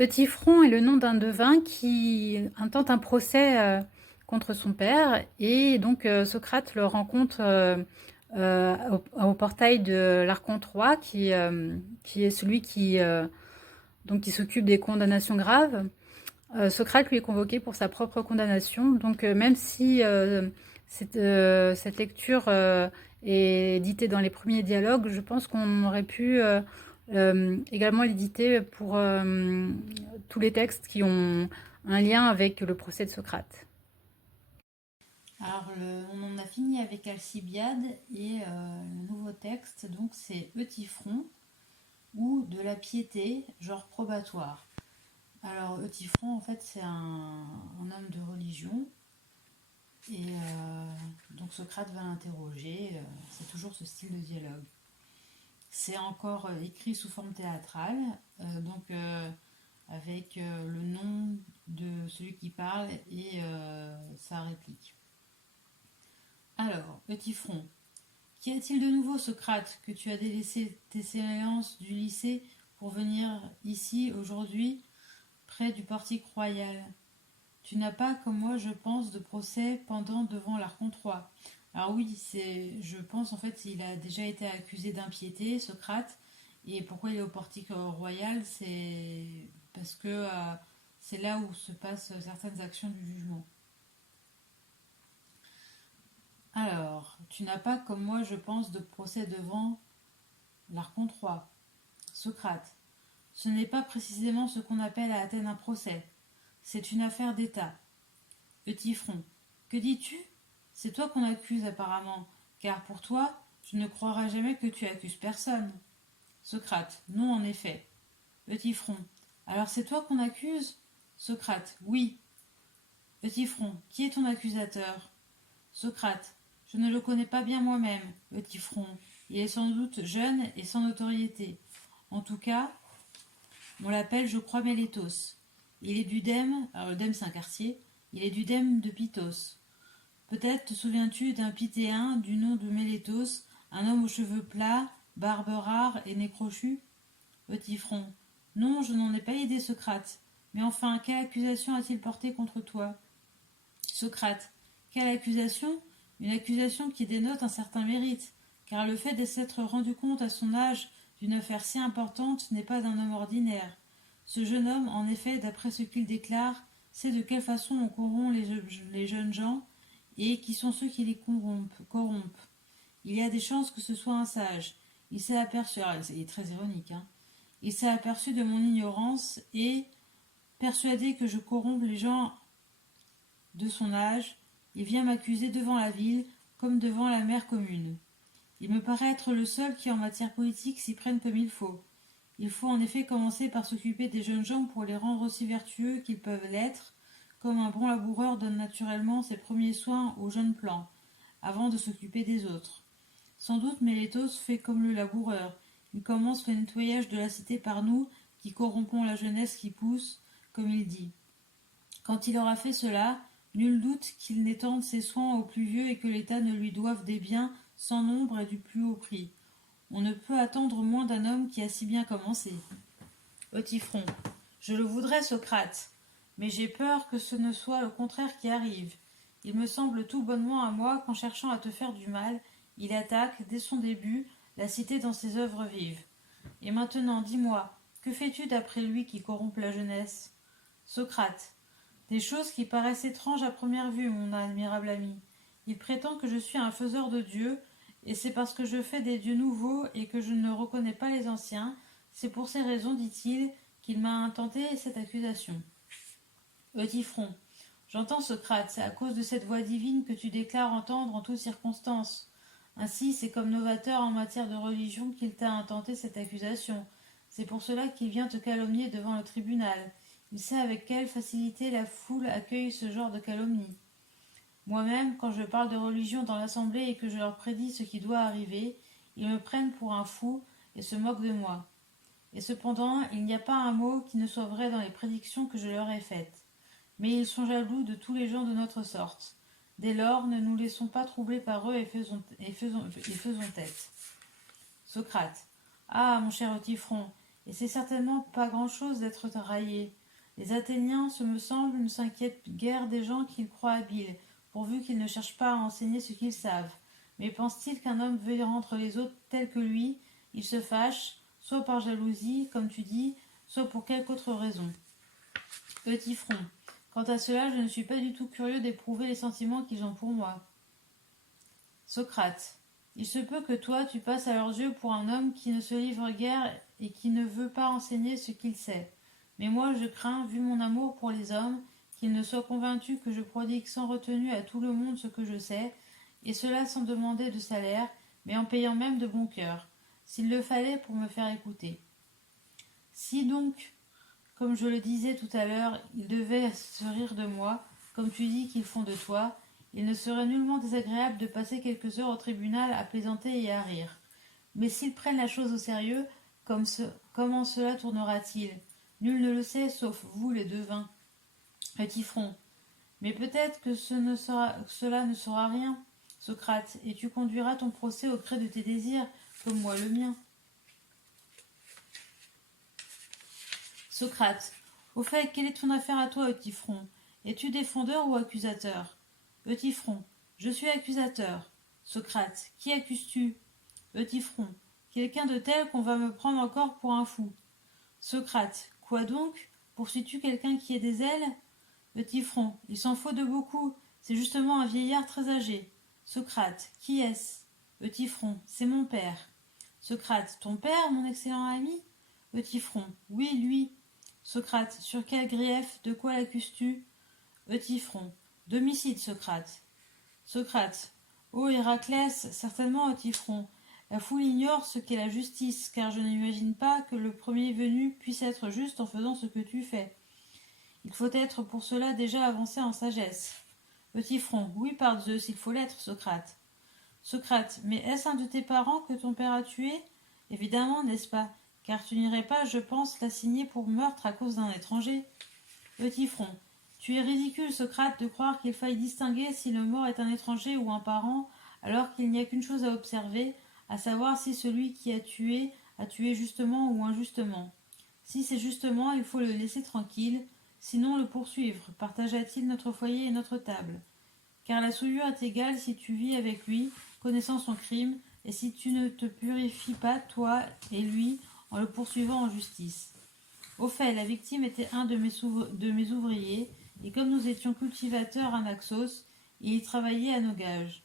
Eutyphron est le nom d'un devin qui intente un procès contre son père et donc Socrate le rencontre au portail de l'Archonte roi qui est celui qui s'occupe des condamnations graves. Socrate lui est convoqué pour sa propre condamnation. Donc même si cette lecture est éditée dans les premiers dialogues, je pense qu'on aurait pu également l'éditer pour tous les textes qui ont un lien avec le procès de Socrate. Alors, on en a fini avec Alcibiade et le nouveau texte, donc c'est Eutyphron ou de la piété, genre probatoire. Alors, Eutyphron, en fait, c'est un homme de religion et donc Socrate va l'interroger. C'est toujours ce style de dialogue. C'est encore écrit sous forme théâtrale, avec le nom de celui qui parle et sa réplique. Alors, Eutyphron, qu'y a-t-il de nouveau, Socrate, que tu as délaissé tes séances du lycée pour venir ici aujourd'hui, près du portique royal? Tu n'as pas, comme moi, je pense, de procès pendant devant l'Archonte roi. Alors oui, je pense en fait, il a déjà été accusé d'impiété, Socrate, et pourquoi il est au portique royal, c'est parce que c'est là où se passent certaines actions du jugement. Alors, tu n'as pas, comme moi, je pense, de procès devant l'Archonte roi. Socrate. Ce n'est pas précisément ce qu'on appelle à Athènes un procès. C'est une affaire d'État. Eutyphron. Que dis-tu? C'est toi qu'on accuse apparemment, car pour toi, je ne croirais jamais que tu accuses personne. Socrate. Non, en effet. Eutyphron. Alors c'est toi qu'on accuse? Socrate. Oui. Eutyphron. Qui est ton accusateur? Socrate. Je ne le connais pas bien moi-même. Eutyphron. Il est sans doute jeune et sans notoriété. En tout cas, on l'appelle, je crois, Mélétos. Il est du Dème, alors le Dème c'est un quartier, il est du Dème de Pythos. Peut-être te souviens-tu d'un Pythéen du nom de Mélétos, un homme aux cheveux plats, barbe rare et nez crochu? Eutyphron. Non, je n'en ai pas idée, Socrate. Mais enfin, quelle accusation a-t-il portée contre toi? Socrate. Quelle accusation? Une accusation qui dénote un certain mérite, car le fait de s'être rendu compte à son âge d'une affaire si importante n'est pas d'un homme ordinaire. Ce jeune homme, en effet, d'après ce qu'il déclare, sait de quelle façon on corrompt les jeunes gens et qui sont ceux qui les corrompent. Il y a des chances que ce soit un sage. Il s'est aperçu, il est très ironique, hein, il s'est aperçu de mon ignorance et, persuadé que je corromps les gens de son âge, il vient m'accuser devant la ville comme devant la mère commune. Il me paraît être le seul qui en matière politique s'y prenne comme il faut. Il faut en effet commencer par s'occuper des jeunes gens pour les rendre aussi vertueux qu'ils peuvent l'être, comme un bon laboureur donne naturellement ses premiers soins aux jeunes plants, avant de s'occuper des autres. Sans doute Mélétos fait comme le laboureur. Il commence le nettoyage de la cité par nous, qui corrompons la jeunesse qui pousse, comme il dit. Quand il aura fait cela, nul doute qu'il n'étende ses soins aux plus vieux et que l'État ne lui doive des biens sans nombre et du plus haut prix. On ne peut attendre moins d'un homme qui a si bien commencé. Eutyphron. Je le voudrais, Socrate, mais j'ai peur que ce ne soit le contraire qui arrive. Il me semble tout bonnement à moi qu'en cherchant à te faire du mal, il attaque, dès son début, la cité dans ses œuvres vives. Et maintenant, dis-moi, que fais-tu d'après lui qui corrompt la jeunesse? Socrate. Des choses qui paraissent étranges à première vue, mon admirable ami. Il prétend que je suis un faiseur de dieux, et c'est parce que je fais des dieux nouveaux et que je ne reconnais pas les anciens, c'est pour ces raisons, dit-il, qu'il m'a intenté cette accusation. Eutyphron. J'entends, Socrate, c'est à cause de cette voix divine que tu déclares entendre en toutes circonstances. Ainsi, c'est comme novateur en matière de religion qu'il t'a intenté cette accusation. C'est pour cela qu'il vient te calomnier devant le tribunal. Il sait avec quelle facilité la foule accueille ce genre de calomnie. Moi-même, quand je parle de religion dans l'assemblée et que je leur prédis ce qui doit arriver, ils me prennent pour un fou et se moquent de moi. Et cependant, il n'y a pas un mot qui ne soit vrai dans les prédictions que je leur ai faites. Mais ils sont jaloux de tous les gens de notre sorte. Dès lors, ne nous laissons pas troubler par eux et faisons tête. Socrate. Ah, mon cher Eutyphron, et c'est certainement pas grand-chose d'être raillé. Les Athéniens, ce me semble, ne s'inquiètent guère des gens qu'ils croient habiles, pourvu qu'ils ne cherchent pas à enseigner ce qu'ils savent. Mais pense-t-il qu'un homme veuille rendre les autres tels que lui, il se fâche, soit par jalousie, comme tu dis, soit pour quelque autre raison. Eutyphron. Quant à cela, je ne suis pas du tout curieux d'éprouver les sentiments qu'ils ont pour moi. Socrate. Il se peut que toi, tu passes à leurs yeux pour un homme qui ne se livre guère et qui ne veut pas enseigner ce qu'il sait. Mais moi, je crains, vu mon amour pour les hommes, qu'ils ne soient convaincus que je prodigue sans retenue à tout le monde ce que je sais, et cela sans demander de salaire, mais en payant même de bon cœur, s'il le fallait pour me faire écouter. Si donc, comme je le disais tout à l'heure, ils devaient se rire de moi, comme tu dis qu'ils font de toi, il ne serait nullement désagréable de passer quelques heures au tribunal à plaisanter et à rire. Mais s'ils prennent la chose au sérieux, comment cela tournera-t-il? Nul ne le sait, sauf vous les devins. Eutyphron. Mais peut-être que cela ne sera rien, Socrate, et tu conduiras ton procès au gré de tes désirs, comme moi le mien. Socrate. Au fait, quelle est ton affaire à toi, Eutyphron? Es-tu défendeur ou accusateur? Eutyphron. Je suis accusateur. Socrate. Qui accuses-tu? Eutyphron. Quelqu'un de tel qu'on va me prendre encore pour un fou. Socrate. Quoi donc? Poursuis-tu quelqu'un qui ait des ailes? Eutyphron. Il s'en faut de beaucoup. C'est justement un vieillard très âgé. Socrate. Qui est-ce? Eutyphron. C'est mon père. Socrate. Ton père, mon excellent ami? Eutyphron. Oui, lui. Socrate. Sur quel grief? De quoi l'accuses-tu? Eutyphron. D'homicide, Socrate. Socrate. Ô Héraclès, certainement, Eutyphron. La foule ignore ce qu'est la justice, car je n'imagine pas que le premier venu puisse être juste en faisant ce que tu fais. Il faut être pour cela déjà avancé en sagesse. Eutyphron. Oui, par Zeus, il faut l'être, Socrate. Socrate. Mais est-ce un de tes parents que ton père a tué? Évidemment, n'est-ce pas? Car tu n'irais pas, je pense, l'assigner pour meurtre à cause d'un étranger. Eutyphron. Tu es ridicule, Socrate, de croire qu'il faille distinguer si le mort est un étranger ou un parent, alors qu'il n'y a qu'une chose à observer, à savoir si celui qui a tué justement ou injustement. Si c'est justement, il faut le laisser tranquille, sinon le poursuivre. Partagea-t-il notre foyer et notre table? Car la souillure est égale si tu vis avec lui, connaissant son crime, et si tu ne te purifies pas, toi et lui, en le poursuivant en justice. Au fait, la victime était un de mes ouvriers, et comme nous étions cultivateurs à Naxos, il y travaillait à nos gages.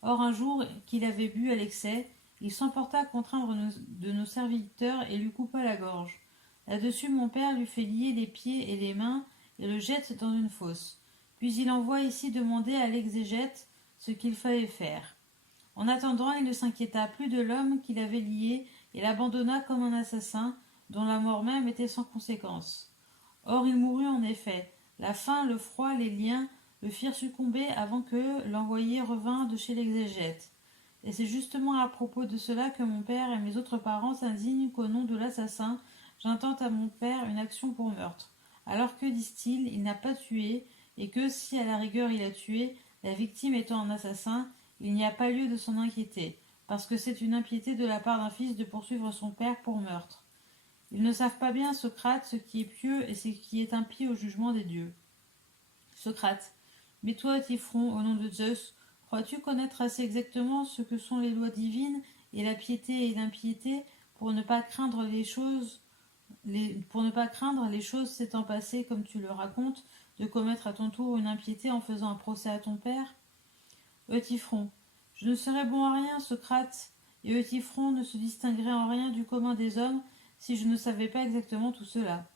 Or, un jour qu'il avait bu à l'excès, il s'emporta contre un de nos serviteurs et lui coupa la gorge. Là-dessus, mon père lui fait lier les pieds et les mains et le jette dans une fosse. Puis il envoie ici demander à l'exégète ce qu'il fallait faire. En attendant, il ne s'inquiéta plus de l'homme qu'il avait lié et l'abandonna comme un assassin, dont la mort même était sans conséquence. Or il mourut en effet. La faim, le froid, les liens le firent succomber avant que l'envoyé revînt de chez l'exégète. Et c'est justement à propos de cela que mon père et mes autres parents s'indignent qu'au nom de l'assassin, j'intente à mon père une action pour meurtre. Alors que, disent-ils, il n'a pas tué, et que, si à la rigueur il a tué, la victime étant un assassin, il n'y a pas lieu de s'en inquiéter, parce que c'est une impiété de la part d'un fils de poursuivre son père pour meurtre. Ils ne savent pas bien, Socrate, ce qui est pieux et ce qui est impie au jugement des dieux. Socrate. Mais toi, Typhon, au nom de Zeus, crois-tu connaître assez exactement ce que sont les lois divines et la piété et l'impiété pour ne pas craindre les choses s'étant passées comme tu le racontes, de commettre à ton tour une impiété en faisant un procès à ton père? Eutyphron. Je ne serais bon à rien, Socrate, et Eutyphron ne se distinguerait en rien du commun des hommes si je ne savais pas exactement tout cela.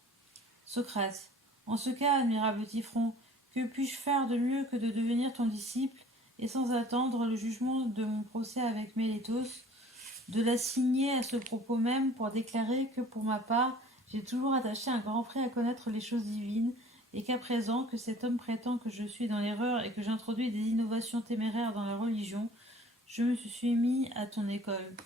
Socrate. En ce cas, admirable Eutyphron, que puis-je faire de mieux que de devenir ton disciple, et sans attendre le jugement de mon procès avec Mélétos, de l'assigner à ce propos même pour déclarer que, pour ma part, j'ai toujours attaché un grand prix à connaître les choses divines, et qu'à présent que cet homme prétend que je suis dans l'erreur et que j'introduis des innovations téméraires dans la religion, je me suis mis à ton école.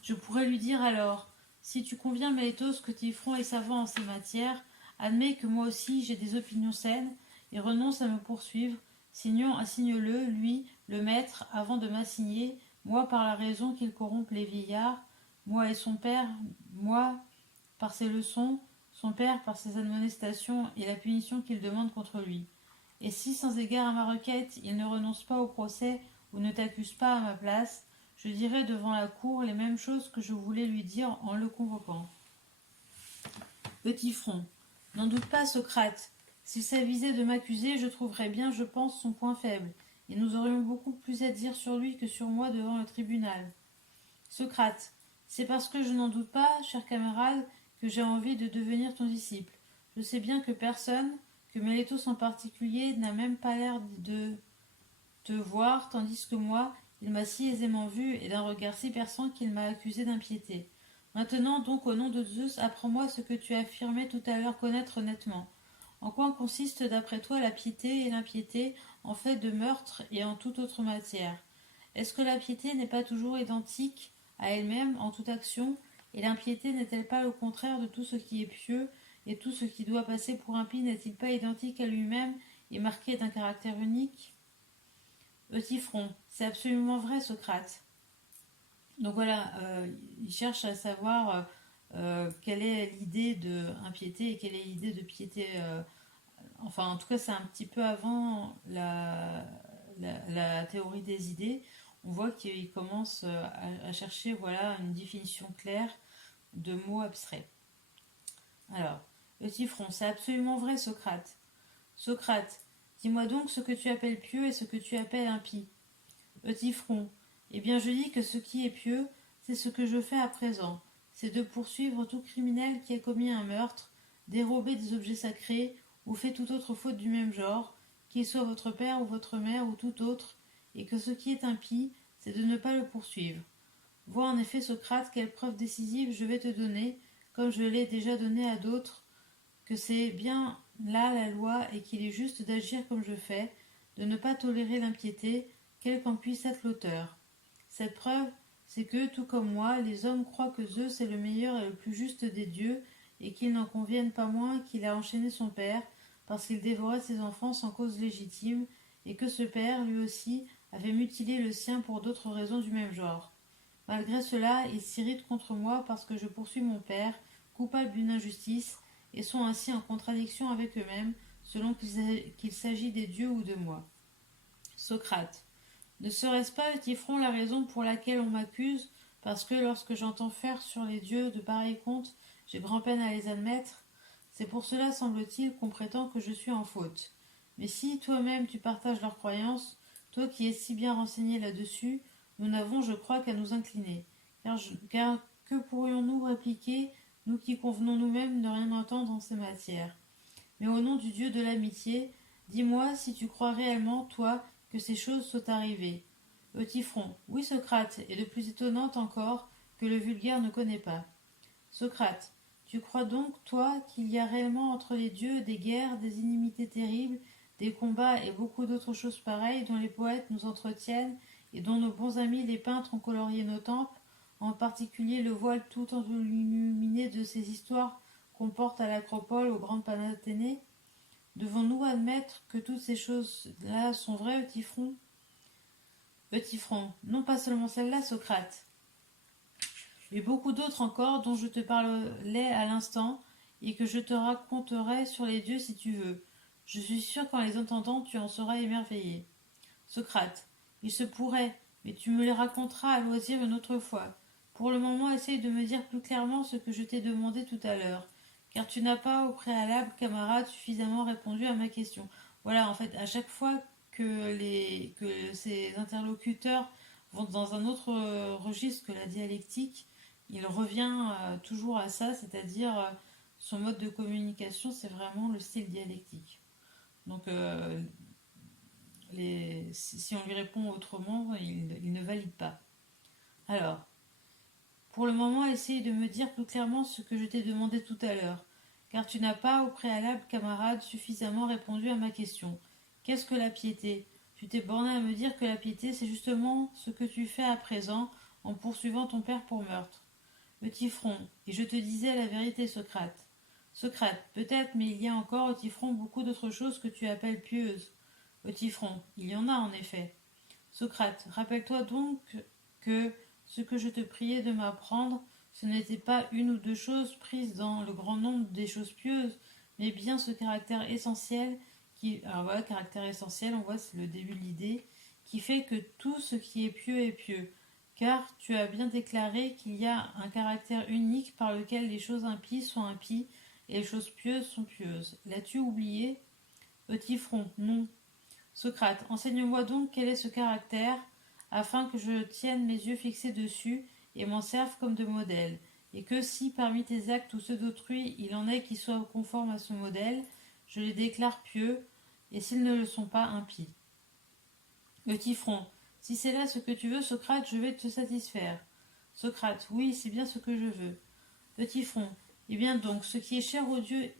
Je pourrais lui dire alors, si tu conviens, Mélétos, que Typhon est savant en ces matières, admets que moi aussi j'ai des opinions saines, et renonce à me poursuivre, sinon assigne-le, lui, le maître, avant de m'assigner, moi par la raison qu'il corrompt les vieillards, moi et son père, moi par ses leçons, son père par ses admonestations et la punition qu'il demande contre lui. Et si, sans égard à ma requête, il ne renonce pas au procès ou ne t'accuse pas à ma place, je dirai devant la cour les mêmes choses que je voulais lui dire en le convoquant. Petit front. N'en doute pas, Socrate. S'il s'avisait de m'accuser, je trouverais bien, je pense, son point faible, et nous aurions beaucoup plus à dire sur lui que sur moi devant le tribunal. Socrate. C'est parce que je n'en doute pas, cher camarade, que j'ai envie de devenir ton disciple. Je sais bien que personne, que Mélétos en particulier, n'a même pas l'air de te voir, tandis que moi, il m'a si aisément vu et d'un regard si perçant qu'il m'a accusé d'impiété. Maintenant donc, au nom de Zeus, apprends-moi ce que tu affirmais tout à l'heure connaître honnêtement. En quoi consiste d'après toi la piété et l'impiété en fait de meurtre et en toute autre matière? Est-ce que la piété n'est pas toujours identique à elle-même en toute action, et l'impiété n'est-elle pas le contraire de tout ce qui est pieux, et tout ce qui doit passer pour impie n'est-il pas identique à lui-même et marqué d'un caractère unique? Eutyphron, c'est absolument vrai, Socrate. Donc voilà, il cherche à savoir quelle est l'idée de impiété et quelle est l'idée de piété. Enfin, en tout cas, c'est un petit peu avant la théorie des idées. On voit qu'il commence à chercher voilà, une définition claire de mots abstraits. Alors, Eutyphron, c'est absolument vrai, Socrate. Socrate, dis-moi donc ce que tu appelles pieux et ce que tu appelles impie. Eutyphron, eh bien je dis que ce qui est pieux, c'est ce que je fais à présent, c'est de poursuivre tout criminel qui a commis un meurtre, dérobé des objets sacrés, ou fait toute autre faute du même genre, qu'il soit votre père ou votre mère ou tout autre, et que ce qui est impie, c'est de ne pas le poursuivre. Vois en effet, Socrate, quelle preuve décisive je vais te donner, comme je l'ai déjà donné à d'autres, que c'est bien là la loi et qu'il est juste d'agir comme je fais, de ne pas tolérer l'impiété, quel qu'en puisse être l'auteur. Cette preuve, c'est que, tout comme moi, les hommes croient que Zeus est le meilleur et le plus juste des dieux, et qu'ils n'en conviennent pas moins qu'il a enchaîné son père, parce qu'il dévorait ses enfants sans cause légitime, et que ce père, lui aussi, avait mutilé le sien pour d'autres raisons du même genre. Malgré cela, ils s'irritent contre moi parce que je poursuis mon père, coupable d'une injustice, et sont ainsi en contradiction avec eux-mêmes, selon qu'il s'agit des dieux ou de moi. Socrate. Ne serait-ce pas, Eutyphron, la raison pour laquelle on m'accuse, parce que lorsque j'entends faire sur les dieux de pareils comptes, j'ai grand-peine à les admettre? C'est pour cela, semble-t-il, qu'on prétend que je suis en faute. Mais si toi-même tu partages leurs croyances, toi qui es si bien renseigné là-dessus, nous n'avons, je crois, qu'à nous incliner. Car que pourrions-nous répliquer, nous qui convenons nous-mêmes de rien entendre en ces matières? Mais au nom du Dieu de l'amitié, dis-moi si tu crois réellement, toi, que ces choses soient arrivées. Eutyphron, oui, Socrate, et de plus étonnante encore, que le vulgaire ne connaît pas. Socrate, tu crois donc, toi, qu'il y a réellement entre les dieux des guerres, des inimitiés terribles, des combats et beaucoup d'autres choses pareilles dont les poètes nous entretiennent et dont nos bons amis les peintres ont colorié nos temples, en particulier le voile tout illuminé de ces histoires qu'on porte à l'acropole au grand Panathénées? Devons-nous admettre que toutes ces choses-là sont vraies, Eutyphron? Eutyphron, non pas seulement celle-là, Socrate, mais beaucoup d'autres encore dont je te parlais à l'instant et que je te raconterai sur les dieux si tu veux. Je suis sûr qu'en les entendant tu en seras émerveillé. Socrate, il se pourrait, mais tu me les raconteras à loisir une autre fois. Pour le moment, essaye de me dire plus clairement ce que je t'ai demandé tout à l'heure, car tu n'as pas au préalable, camarade, suffisamment répondu à ma question. Voilà, en fait, à chaque fois que ces interlocuteurs vont dans un autre registre que la dialectique, il revient toujours à ça, c'est-à-dire son mode de communication, c'est vraiment le style dialectique. Donc, si on lui répond autrement, il ne valide pas. Alors, pour le moment, essaye de me dire plus clairement ce que je t'ai demandé tout à l'heure, car tu n'as pas, au préalable, camarade, suffisamment répondu à ma question. Qu'est-ce que la piété? Tu t'es borné à me dire que la piété, c'est justement ce que tu fais à présent en poursuivant ton père pour meurtre. Eutyphron, et je te disais la vérité, Socrate. Socrate, peut-être, mais il y a encore, Eutyphron, beaucoup d'autres choses que tu appelles pieuses. Eutyphron, il y en a en effet. Socrate, rappelle-toi donc que ce que je te priais de m'apprendre, Ce n'était pas une ou deux choses prises dans le grand nombre des choses pieuses, mais bien ce caractère essentiel qui, alors voilà, caractère essentiel, on voit, c'est le début de l'idée, qui fait que tout ce qui est pieux. Car tu as bien déclaré qu'il y a un caractère unique par lequel les choses impies sont impies et les choses pieuses sont pieuses. L'as-tu oublié? Petit front, non. Socrate, enseigne-moi donc quel est ce caractère, afin que je tienne mes yeux fixés dessus et m'en serve comme de modèle, et que si parmi tes actes ou ceux d'autrui il en est qui soient conformes à ce modèle, je les déclare pieux, et s'ils ne le sont pas, impies. Petit front, si c'est là ce que tu veux, Socrate, je vais te satisfaire. Socrate, oui, c'est bien ce que je veux. Petit front, eh bien donc, ce qui est cher aux dieux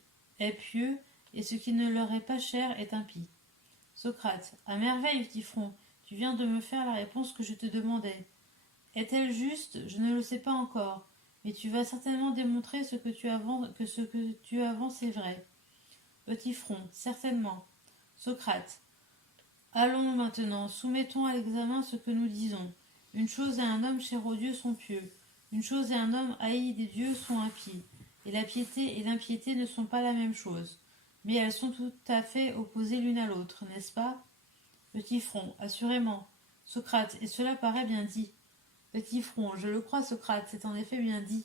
est pieux, et ce qui ne leur est pas cher est impie. Socrate, à merveille, petit front, tu viens de me faire la réponse que je te demandais. Est-elle juste? Je ne le sais pas encore, mais tu vas certainement démontrer que ce que tu avances est vrai. Petit front, certainement. Socrate, allons maintenant, soumettons à l'examen ce que nous disons. Une chose et un homme cher aux dieux sont pieux. Une chose et un homme haï des dieux sont impies. Et la piété et l'impiété ne sont pas la même chose. Mais elles sont tout à fait opposées l'une à l'autre, n'est-ce pas? Petit front, assurément. Socrate, et cela paraît bien dit. Petit front, je le crois, Socrate, c'est en effet bien dit.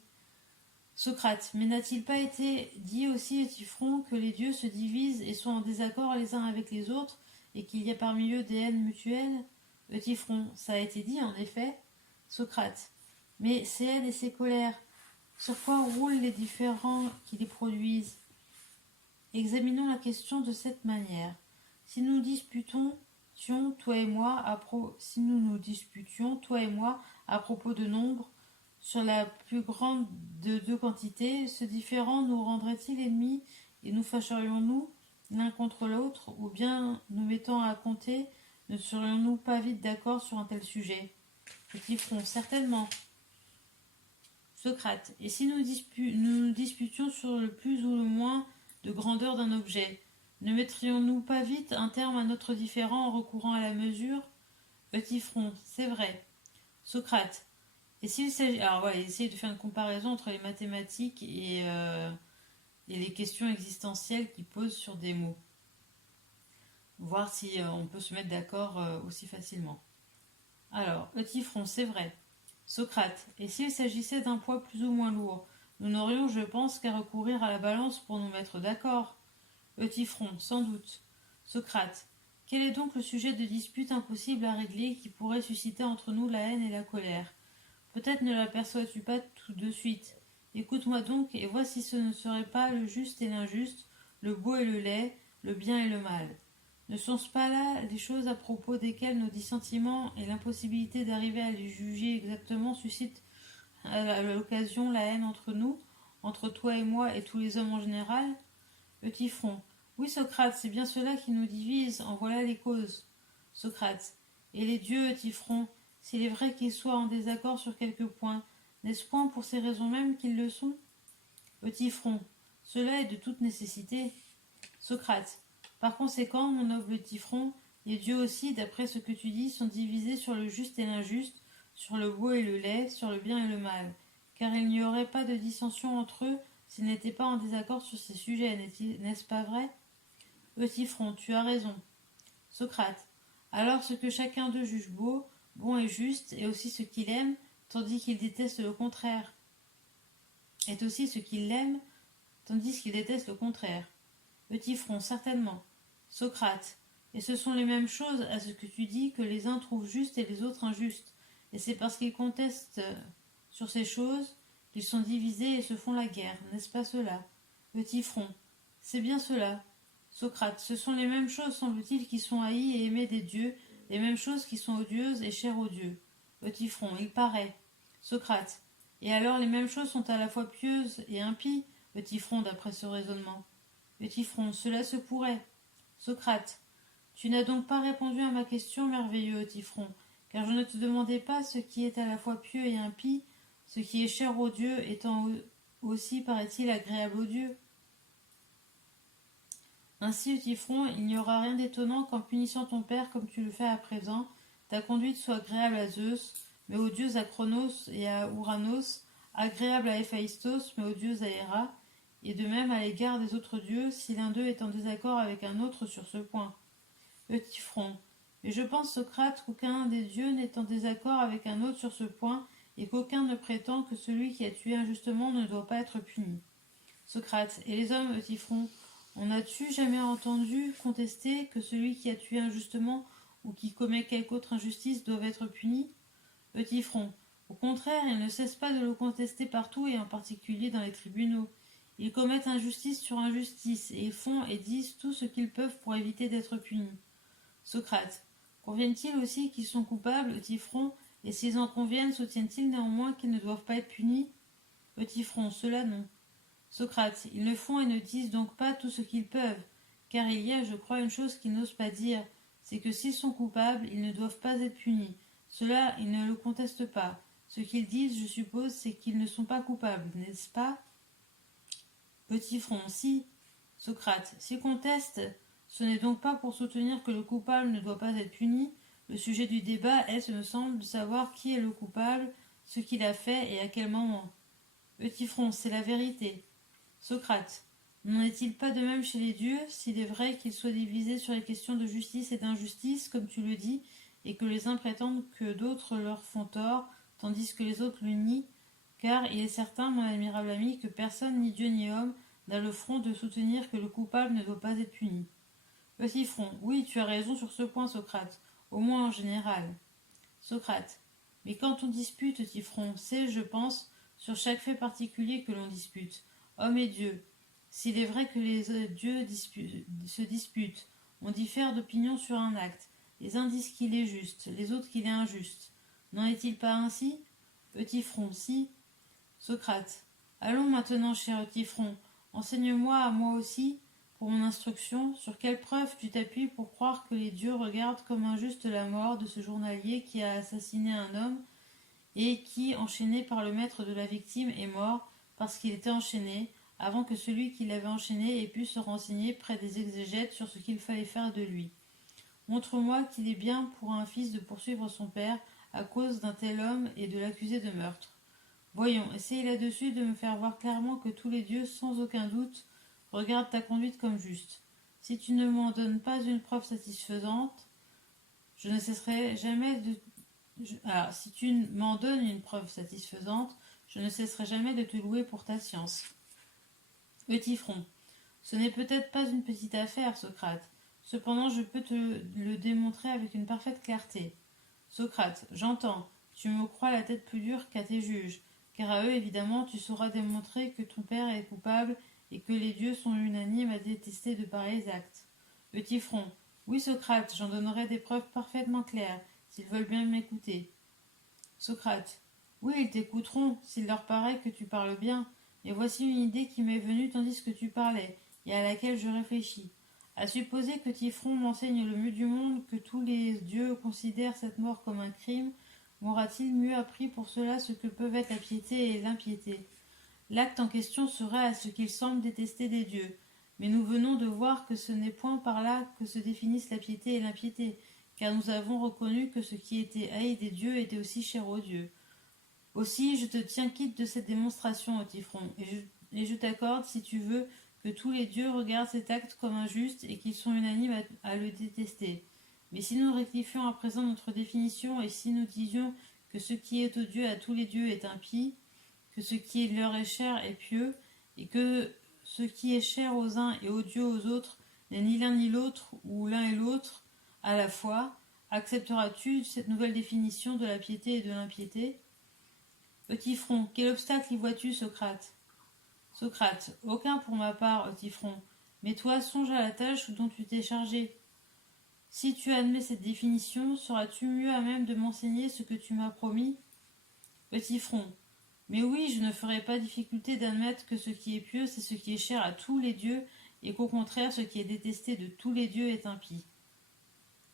Socrate, mais n'a-t-il pas été dit aussi, petit front, que les dieux se divisent et sont en désaccord les uns avec les autres, et qu'il y a parmi eux des haines mutuelles? Petit front, ça a été dit, en effet. Socrate, mais ces haines et ces colères, sur quoi roulent les différents qui les produisent? Examinons la question de cette manière. Si nous disputions, si nous nous disputions, toi et moi, à propos de nombre, sur la plus grande de deux quantités, ce différend nous rendrait-il ennemis et nous fâcherions-nous l'un contre l'autre, ou bien, nous mettant à compter, ne serions-nous pas vite d'accord sur un tel sujet? Petit front, certainement. Socrate, et si nous disputions sur le plus ou le moins de grandeur d'un objet, ne mettrions-nous pas vite un terme à notre différend en recourant à la mesure? Petit front, c'est vrai. Socrate, et s'il s'agit... Alors voilà, essayer de faire une comparaison entre les mathématiques et les questions existentielles qui posent sur des mots. Voir si on peut se mettre d'accord aussi facilement. Alors, petit front, c'est vrai. Socrate, et s'il s'agissait d'un poids plus ou moins lourd, nous n'aurions, je pense, qu'à recourir à la balance pour nous mettre d'accord. Petit front, sans doute. Socrate, quel est donc le sujet de dispute impossible à régler qui pourrait susciter entre nous la haine et la colère? Peut-être ne l'aperçois-tu pas tout de suite. Écoute-moi donc et vois si ce ne serait pas le juste et l'injuste, le beau et le laid, le bien et le mal. Ne sont-ce pas là les choses à propos desquelles nos dissentiments et l'impossibilité d'arriver à les juger exactement suscitent à l'occasion la haine entre nous, entre toi et moi et tous les hommes en général? Petit front. Oui, Socrate, c'est bien cela qui nous divise, en voilà les causes. Socrate. Et les dieux, Tifron, s'il est vrai qu'ils soient en désaccord sur quelques points, n'est-ce point pour ces raisons mêmes qu'ils le sont? Tifron. Cela est de toute nécessité. Socrate. Par conséquent, mon noble Tifron, les dieux aussi, d'après ce que tu dis, sont divisés sur le juste et l'injuste, sur le beau et le laid, sur le bien et le mal, car il n'y aurait pas de dissension entre eux s'ils n'étaient pas en désaccord sur ces sujets, n'est-ce pas vrai? Tifron, tu as raison. Socrate. Alors ce que chacun d'eux juge beau, bon et juste, est aussi ce qu'il aime, tandis qu'il déteste le contraire. Est aussi ce qu'il aime, tandis qu'il déteste le contraire. Tifron, certainement. Socrate. Et ce sont les mêmes choses à ce que tu dis que les uns trouvent juste et les autres injustes. Et c'est parce qu'ils contestent sur ces choses qu'ils sont divisés et se font la guerre, n'est-ce pas cela? Tifron. C'est bien cela. Socrate. Ce sont les mêmes choses, semble-t-il, qui sont haïes et aimées des dieux, les mêmes choses qui sont odieuses et chères aux dieux. Tifron. Il paraît. Socrate. Et alors les mêmes choses sont à la fois pieuses et impies? Tifron, d'après ce raisonnement. Tifron. Cela se pourrait. Socrate. Tu n'as donc pas répondu à ma question, merveilleux Tifron, car je ne te demandais pas ce qui est à la fois pieux et impie, ce qui est cher aux dieux étant aussi, paraît-il, agréable aux dieux. Ainsi, Tifron, il n'y aura rien d'étonnant qu'en punissant ton père comme tu le fais à présent, ta conduite soit agréable à Zeus, mais aux dieux, à Chronos et à Ouranos, agréable à Héphaïstos, mais odieuse à Héra, et de même à l'égard des autres dieux, si l'un d'eux est en désaccord avec un autre sur ce point. Eutyphron. Mais je pense, Socrate, qu'aucun des dieux n'est en désaccord avec un autre sur ce point, et qu'aucun ne prétend que celui qui a tué injustement ne doit pas être puni. Socrate. Et les hommes, Eutyphron, en as-tu jamais entendu contester que celui qui a tué injustement ou qui commet quelque autre injustice doit être puni? Eutyphron. Au contraire, ils ne cessent pas de le contester partout et en particulier dans les tribunaux. Ils commettent injustice sur injustice et ils font et disent tout ce qu'ils peuvent pour éviter d'être punis. Socrate. Conviennent-ils aussi qu'ils sont coupables, Eutyphron, et s'ils en conviennent, soutiennent-ils néanmoins qu'ils ne doivent pas être punis? Eutyphron. Cela non. Socrate. Ils ne font et ne disent donc pas tout ce qu'ils peuvent, car il y a, je crois, une chose qu'ils n'osent pas dire, c'est que s'ils sont coupables, ils ne doivent pas être punis. Cela, ils ne le contestent pas. Ce qu'ils disent, je suppose, c'est qu'ils ne sont pas coupables, n'est-ce pas? Eutyphron. Si. Socrate. S'ils contestent, ce n'est donc pas pour soutenir que le coupable ne doit pas être puni. Le sujet du débat est, ce me semble, de savoir qui est le coupable, ce qu'il a fait et à quel moment. Eutyphron. C'est la vérité. Socrate. N'en est-il pas de même chez les dieux, s'il est vrai qu'ils soient divisés sur les questions de justice et d'injustice, comme tu le dis, et que les uns prétendent que d'autres leur font tort, tandis que les autres le nient, car il est certain, mon admirable ami, que personne, ni Dieu ni homme, n'a le front de soutenir que le coupable ne doit pas être puni. Eutyphron. Oui, tu as raison sur ce point, Socrate, au moins en général. Socrate. Mais quand on dispute, Eutyphron, c'est, je pense, sur chaque fait particulier que l'on dispute. Homme et Dieu. S'il est vrai que les dieux se disputent, on diffère d'opinion sur un acte. Les uns disent qu'il est juste, les autres qu'il est injuste. N'en est-il pas ainsi? Eutyphron. Si. Socrate. Allons maintenant, cher Eutyphron, enseigne-moi à moi aussi, pour mon instruction, sur quelle preuve tu t'appuies pour croire que les dieux regardent comme injuste la mort de ce journalier qui a assassiné un homme et qui, enchaîné par le maître de la victime, est mort parce qu'il était enchaîné, avant que celui qui l'avait enchaîné ait pu se renseigner près des exégètes sur ce qu'il fallait faire de lui. Montre-moi qu'il est bien pour un fils de poursuivre son père à cause d'un tel homme et de l'accuser de meurtre. Voyons, essayez là-dessus de me faire voir clairement que tous les dieux, sans aucun doute, regardent ta conduite comme juste. Si tu ne m'en donnes pas une preuve satisfaisante, je ne cesserai jamais de... Alors, si tu m'en donnes une preuve satisfaisante, je ne cesserai jamais de te louer pour ta science. Eutyphron. Ce n'est peut-être pas une petite affaire, Socrate. Cependant, je peux te le démontrer avec une parfaite clarté. Socrate. J'entends. Tu me crois la tête plus dure qu'à tes juges, car à eux, évidemment, tu sauras démontrer que ton père est coupable et que les dieux sont unanimes à détester de pareils actes. Eutyphron. Oui, Socrate, j'en donnerai des preuves parfaitement claires, s'ils veulent bien m'écouter. Socrate. Oui, ils t'écouteront, s'il leur paraît que tu parles bien. Mais voici une idée qui m'est venue tandis que tu parlais, et à laquelle je réfléchis. À supposer que Typhon m'enseigne le mieux du monde que tous les dieux considèrent cette mort comme un crime, m'aura-t-il mieux appris pour cela ce que peuvent être la piété et l'impiété? L'acte en question serait à ce qu'il semble détester des dieux. Mais nous venons de voir que ce n'est point par là que se définissent la piété et l'impiété, car nous avons reconnu que ce qui était haï des dieux était aussi cher aux dieux. Aussi, je te tiens quitte de cette démonstration, Eutyphron, et je t'accorde, si tu veux, que tous les dieux regardent cet acte comme injuste et qu'ils sont unanimes à le détester. Mais si nous rectifions à présent notre définition et si nous disions que ce qui est odieux à tous les dieux est impie, que ce qui leur est cher est pieux, et que ce qui est cher aux uns et odieux aux autres n'est ni l'un ni l'autre, ou l'un et l'autre à la fois, accepteras-tu cette nouvelle définition de la piété et de l'impiété? Eutyphron. Quel obstacle y vois-tu, Socrate? Socrate. Aucun pour ma part, Eutyphron. Mais toi, songe à la tâche dont tu t'es chargé. Si tu admets cette définition, seras-tu mieux à même de m'enseigner ce que tu m'as promis? Eutyphron. Mais oui, je ne ferai pas difficulté d'admettre que ce qui est pieux, c'est ce qui est cher à tous les dieux, et qu'au contraire, ce qui est détesté de tous les dieux est impie.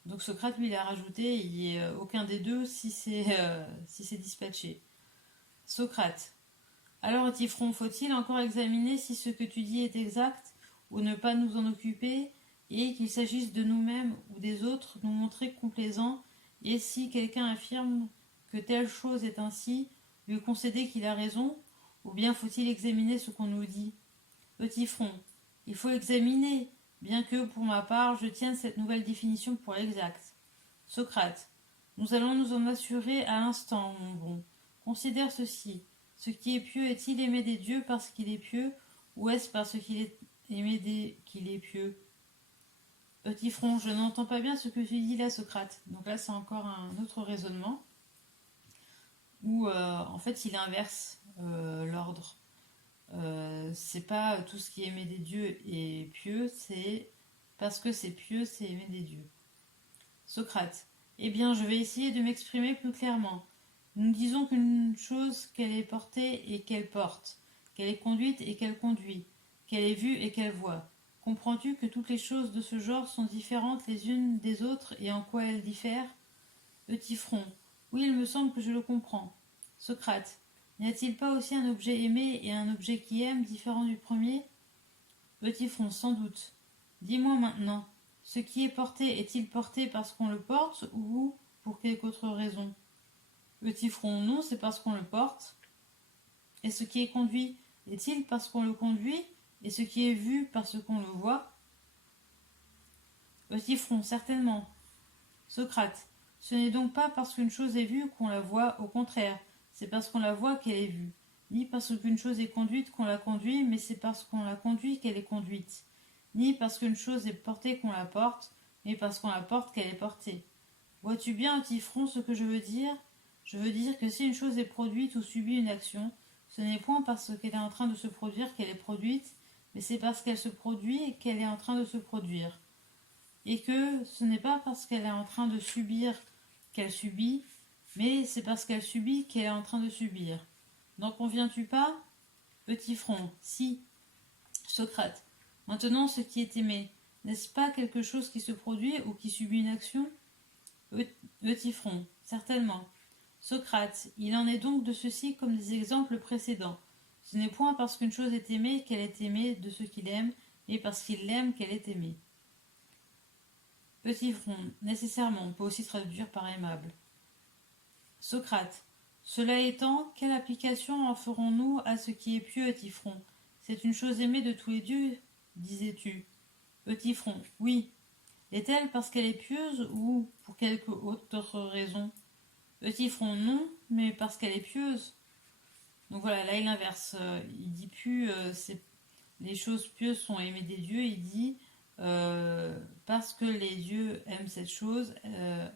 Donc Socrate, lui, il a rajouté, il n'y a aucun des deux si c'est dispatché. Socrate. Alors, Eutyphron, faut-il encore examiner si ce que tu dis est exact, ou ne pas nous en occuper, et qu'il s'agisse de nous-mêmes ou des autres, nous montrer complaisants, et si quelqu'un affirme que telle chose est ainsi, lui concéder qu'il a raison, Ou bien faut-il examiner ce qu'on nous dit? Petit front. Il faut examiner, bien que, pour ma part, je tienne cette nouvelle définition pour l'exact. Socrate. Nous allons nous en assurer à l'instant, mon bon. Considère ceci. Ce qui est pieux est-il aimé des dieux parce qu'il est pieux, ou est-ce parce qu'il est qu'il est pieux? Petit front, je n'entends pas bien ce que tu dis là, Socrate. Donc là, c'est encore un autre raisonnement où, en fait, il inverse l'ordre. C'est pas tout ce qui est aimé des dieux est pieux, c'est parce que c'est pieux, c'est aimé des dieux. Socrate. Eh bien, je vais essayer de m'exprimer plus clairement. Nous disons qu'une chose qu'elle est portée et qu'elle porte, qu'elle est conduite et qu'elle conduit, qu'elle est vue et qu'elle voit. Comprends-tu que toutes les choses de ce genre sont différentes les unes des autres et en quoi elles diffèrent? Petit front. Oui, il me semble que je le comprends. Socrate. N'y a-t-il pas aussi un objet aimé et un objet qui aime différent du premier? Petit front. Sans doute. Dis-moi maintenant, ce qui est porté est-il porté parce qu'on le porte ou pour quelque autre raison? Petit front. Non, c'est parce qu'on le porte. Et ce qui est conduit est-il parce qu'on le conduit et ce qui est vu parce qu'on le voit? Petit front. Certainement. Socrate. Ce n'est donc pas parce qu'une chose est vue qu'on la voit, au contraire, c'est parce qu'on la voit qu'elle est vue. Ni parce qu'une chose est conduite qu'on la conduit, mais c'est parce qu'on la conduit qu'elle est conduite. Ni parce qu'une chose est portée qu'on la porte, mais parce qu'on la porte qu'elle est portée. Vois-tu bien, petit front, ce que je veux dire? Je veux dire que si une chose est produite ou subit une action, ce n'est point parce qu'elle est en train de se produire qu'elle est produite, mais c'est parce qu'elle se produit qu'elle est en train de se produire. Et que ce n'est pas parce qu'elle est en train de subir qu'elle subit, mais c'est parce qu'elle subit qu'elle est en train de subir. N'en conviens-tu pas? Petit front. Si. Socrate. Maintenant, ce qui est aimé, n'est-ce pas quelque chose qui se produit ou qui subit une action? Petit front. Certainement. Socrate. Il en est donc de ceci comme des exemples précédents. Ce n'est point parce qu'une chose est aimée qu'elle est aimée de ce qu'il aime, mais parce qu'il l'aime qu'elle est aimée. Petit front. Nécessairement, on peut aussi traduire par aimable. Socrate. Cela étant, quelle application en ferons-nous à ce qui est pieux, petit front? C'est une chose aimée de tous les dieux, disais-tu? Petit front. Oui. Est-elle parce qu'elle est pieuse ou pour quelque autre raison? Petit front. Non, mais parce qu'elle est pieuse. Donc voilà, là il inverse. Il dit plus les choses pieuses sont aimées des dieux. Il dit parce que les dieux aiment cette chose.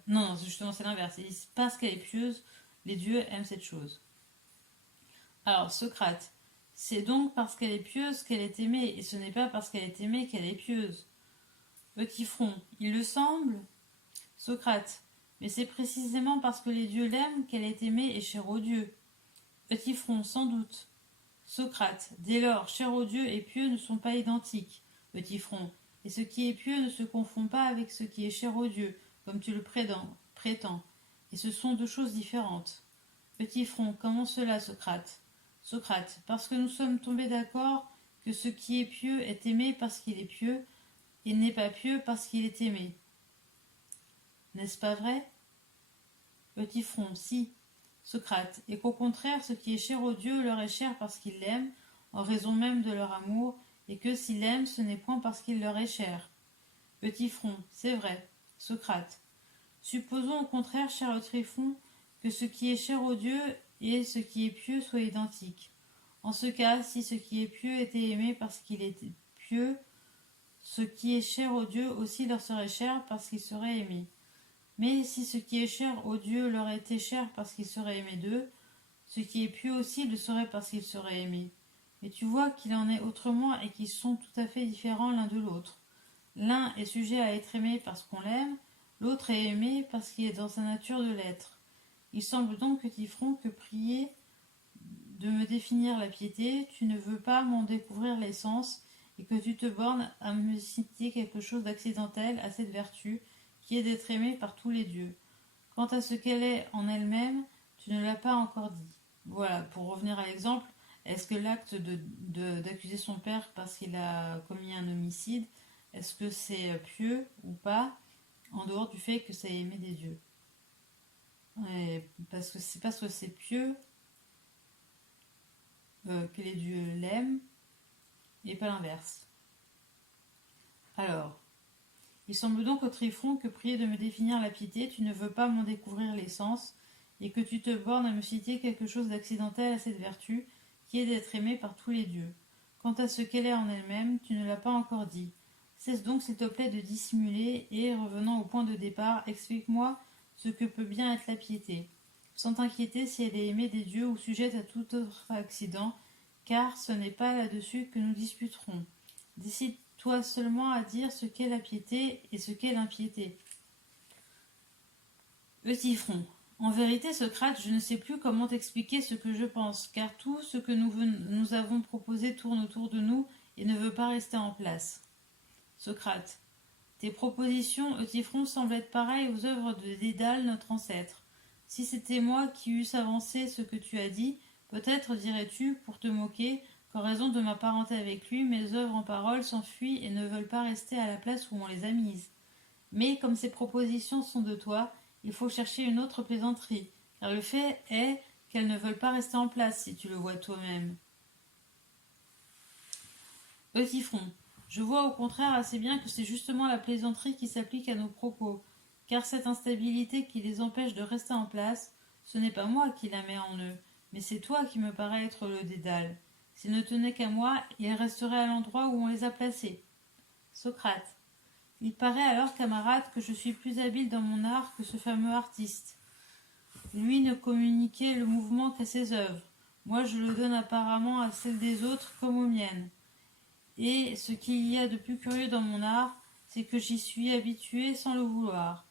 Non, justement c'est l'inverse. Il dit parce qu'elle est pieuse, les dieux aiment cette chose. Alors Socrate. C'est donc parce qu'elle est pieuse qu'elle est aimée, et ce n'est pas parce qu'elle est aimée qu'elle est pieuse. Petit front. Il le semble? Socrate. Mais c'est précisément parce que les dieux l'aiment qu'elle est aimée et chère aux dieux. Petit front. Sans doute. Socrate. Dès lors, chère aux dieux et pieux ne sont pas identiques. Petit front. Et ce qui est pieux ne se confond pas avec ce qui est cher aux dieux, comme tu le prétends. Et ce sont deux choses différentes. Petit front. Comment cela, Socrate? Socrate. Parce que nous sommes tombés d'accord que ce qui est pieux est aimé parce qu'il est pieux, et n'est pas pieux parce qu'il est aimé. N'est-ce pas vrai? Petit front. Si. Socrate. Et qu'au contraire, ce qui est cher aux dieux leur est cher parce qu'ils l'aiment, en raison même de leur amour, et que s'ils l'aiment, ce n'est point parce qu'il leur est cher. Petit front. C'est vrai. Socrate. Supposons au contraire, cher le Tryphon, que ce qui est cher aux dieux et ce qui est pieux soient identiques. En ce cas, si ce qui est pieux était aimé parce qu'il était pieux, ce qui est cher aux dieux aussi leur serait cher parce qu'il serait aimé. Mais si ce qui est cher aux dieux leur était cher parce qu'il serait aimé d'eux, ce qui est pieux aussi le serait parce qu'il serait aimé. Mais tu vois qu'il en est autrement et qu'ils sont tout à fait différents l'un de l'autre. L'un est sujet à être aimé parce qu'on l'aime, l'autre est aimé parce qu'il est dans sa nature de l'être. Il semble donc, petit front, que prier de me définir la piété, tu ne veux pas m'en découvrir l'essence, et que tu te bornes à me citer quelque chose d'accidentel à cette vertu, qui est d'être aimée par tous les dieux. Quant à ce qu'elle est en elle-même, tu ne l'as pas encore dit. Voilà, pour revenir à l'exemple, est-ce que l'acte d'accuser son père parce qu'il a commis un homicide, est-ce que c'est pieux ou pas, en dehors du fait que c'est aimer des dieux? Parce que c'est pieux. que les dieux l'aiment, et pas l'inverse. Alors, il semble donc au Tryphon que prier de me définir la piété, tu ne veux pas m'en découvrir l'essence, et que tu te bornes à me citer quelque chose d'accidentel à cette vertu, qui est d'être aimée par tous les dieux. Quant à ce qu'elle est en elle-même, tu ne l'as pas encore dit. Cesse donc, s'il te plaît, de dissimuler, et, revenant au point de départ, explique-moi ce que peut bien être la piété, sans t'inquiéter si elle est aimée des dieux ou sujette à tout autre accident, car ce n'est pas là-dessus que nous disputerons. Décide-toi seulement à dire ce qu'est la piété et ce qu'est l'impiété. Euthyphron. En vérité, Socrate, je ne sais plus comment t'expliquer ce que je pense, car tout ce que nous avons proposé tourne autour de nous et ne veut pas rester en place. Socrate. Tes propositions, Euthyphron, semblent être pareilles aux œuvres de Dédale, notre ancêtre. Si c'était moi qui eusse avancé ce que tu as dit, peut-être dirais-tu, pour te moquer, qu'en raison de ma parenté avec lui, mes œuvres en parole s'enfuient et ne veulent pas rester à la place où on les a mises. Mais comme ces propositions sont de toi, il faut chercher une autre plaisanterie, car le fait est qu'elles ne veulent pas rester en place, si tu le vois toi-même. Euthyphron. Je vois au contraire assez bien que c'est justement la plaisanterie qui s'applique à nos propos, car cette instabilité qui les empêche de rester en place, ce n'est pas moi qui la mets en eux, mais c'est toi qui me paraît être le Dédale. S'ils ne tenaient qu'à moi, ils resteraient à l'endroit où on les a placés. Socrate. Il paraît alors, camarade, que je suis plus habile dans mon art que ce fameux artiste. Lui ne communiquait le mouvement qu'à ses œuvres. Moi, je le donne apparemment à celles des autres comme aux miennes. Et ce qu'il y a de plus curieux dans mon art, c'est que j'y suis habitué sans le vouloir.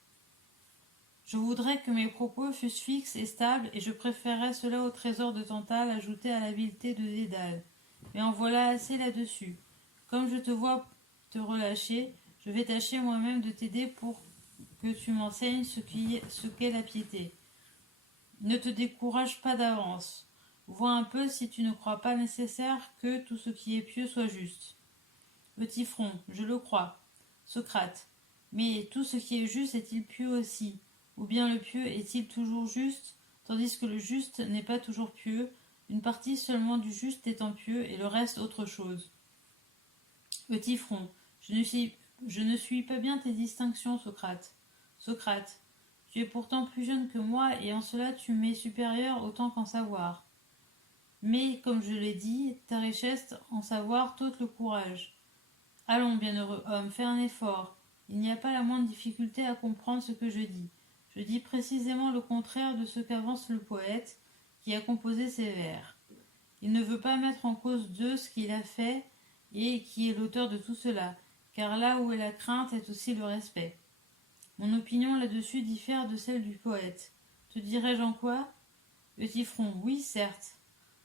Je voudrais que mes propos fussent fixes et stables, et je préférerais cela au trésor de Tantale ajouté à l'habileté de Dédale. Mais en voilà assez là-dessus. Comme je te vois te relâcher, je vais tâcher moi-même de t'aider pour que tu m'enseignes ce qu'est la piété. Ne te décourage pas d'avance. Vois un peu si tu ne crois pas nécessaire que tout ce qui est pieux soit juste. Petit front, je le crois. Socrate. Mais tout ce qui est juste est-il pieux aussi? Ou bien le pieux est-il toujours juste, tandis que le juste n'est pas toujours pieux, une partie seulement du juste étant pieux et le reste autre chose? Petit front, je ne suis pas bien tes distinctions, Socrate. Socrate. Tu es pourtant plus jeune que moi et en cela tu m'es supérieur autant qu'en savoir. Mais, comme je l'ai dit, ta richesse en savoir t'ôte le courage. Allons, bienheureux homme, fais un effort. Il n'y a pas la moindre difficulté à comprendre ce que je dis. Je dis précisément le contraire de ce qu'avance le poète qui a composé ces vers. Il ne veut pas mettre en cause Dieu ce qu'il a fait et qui est l'auteur de tout cela, car là où est la crainte est aussi le respect. Mon opinion là-dessus diffère de celle du poète. Te dirais-je en quoi? Euthyphron, oui, certes.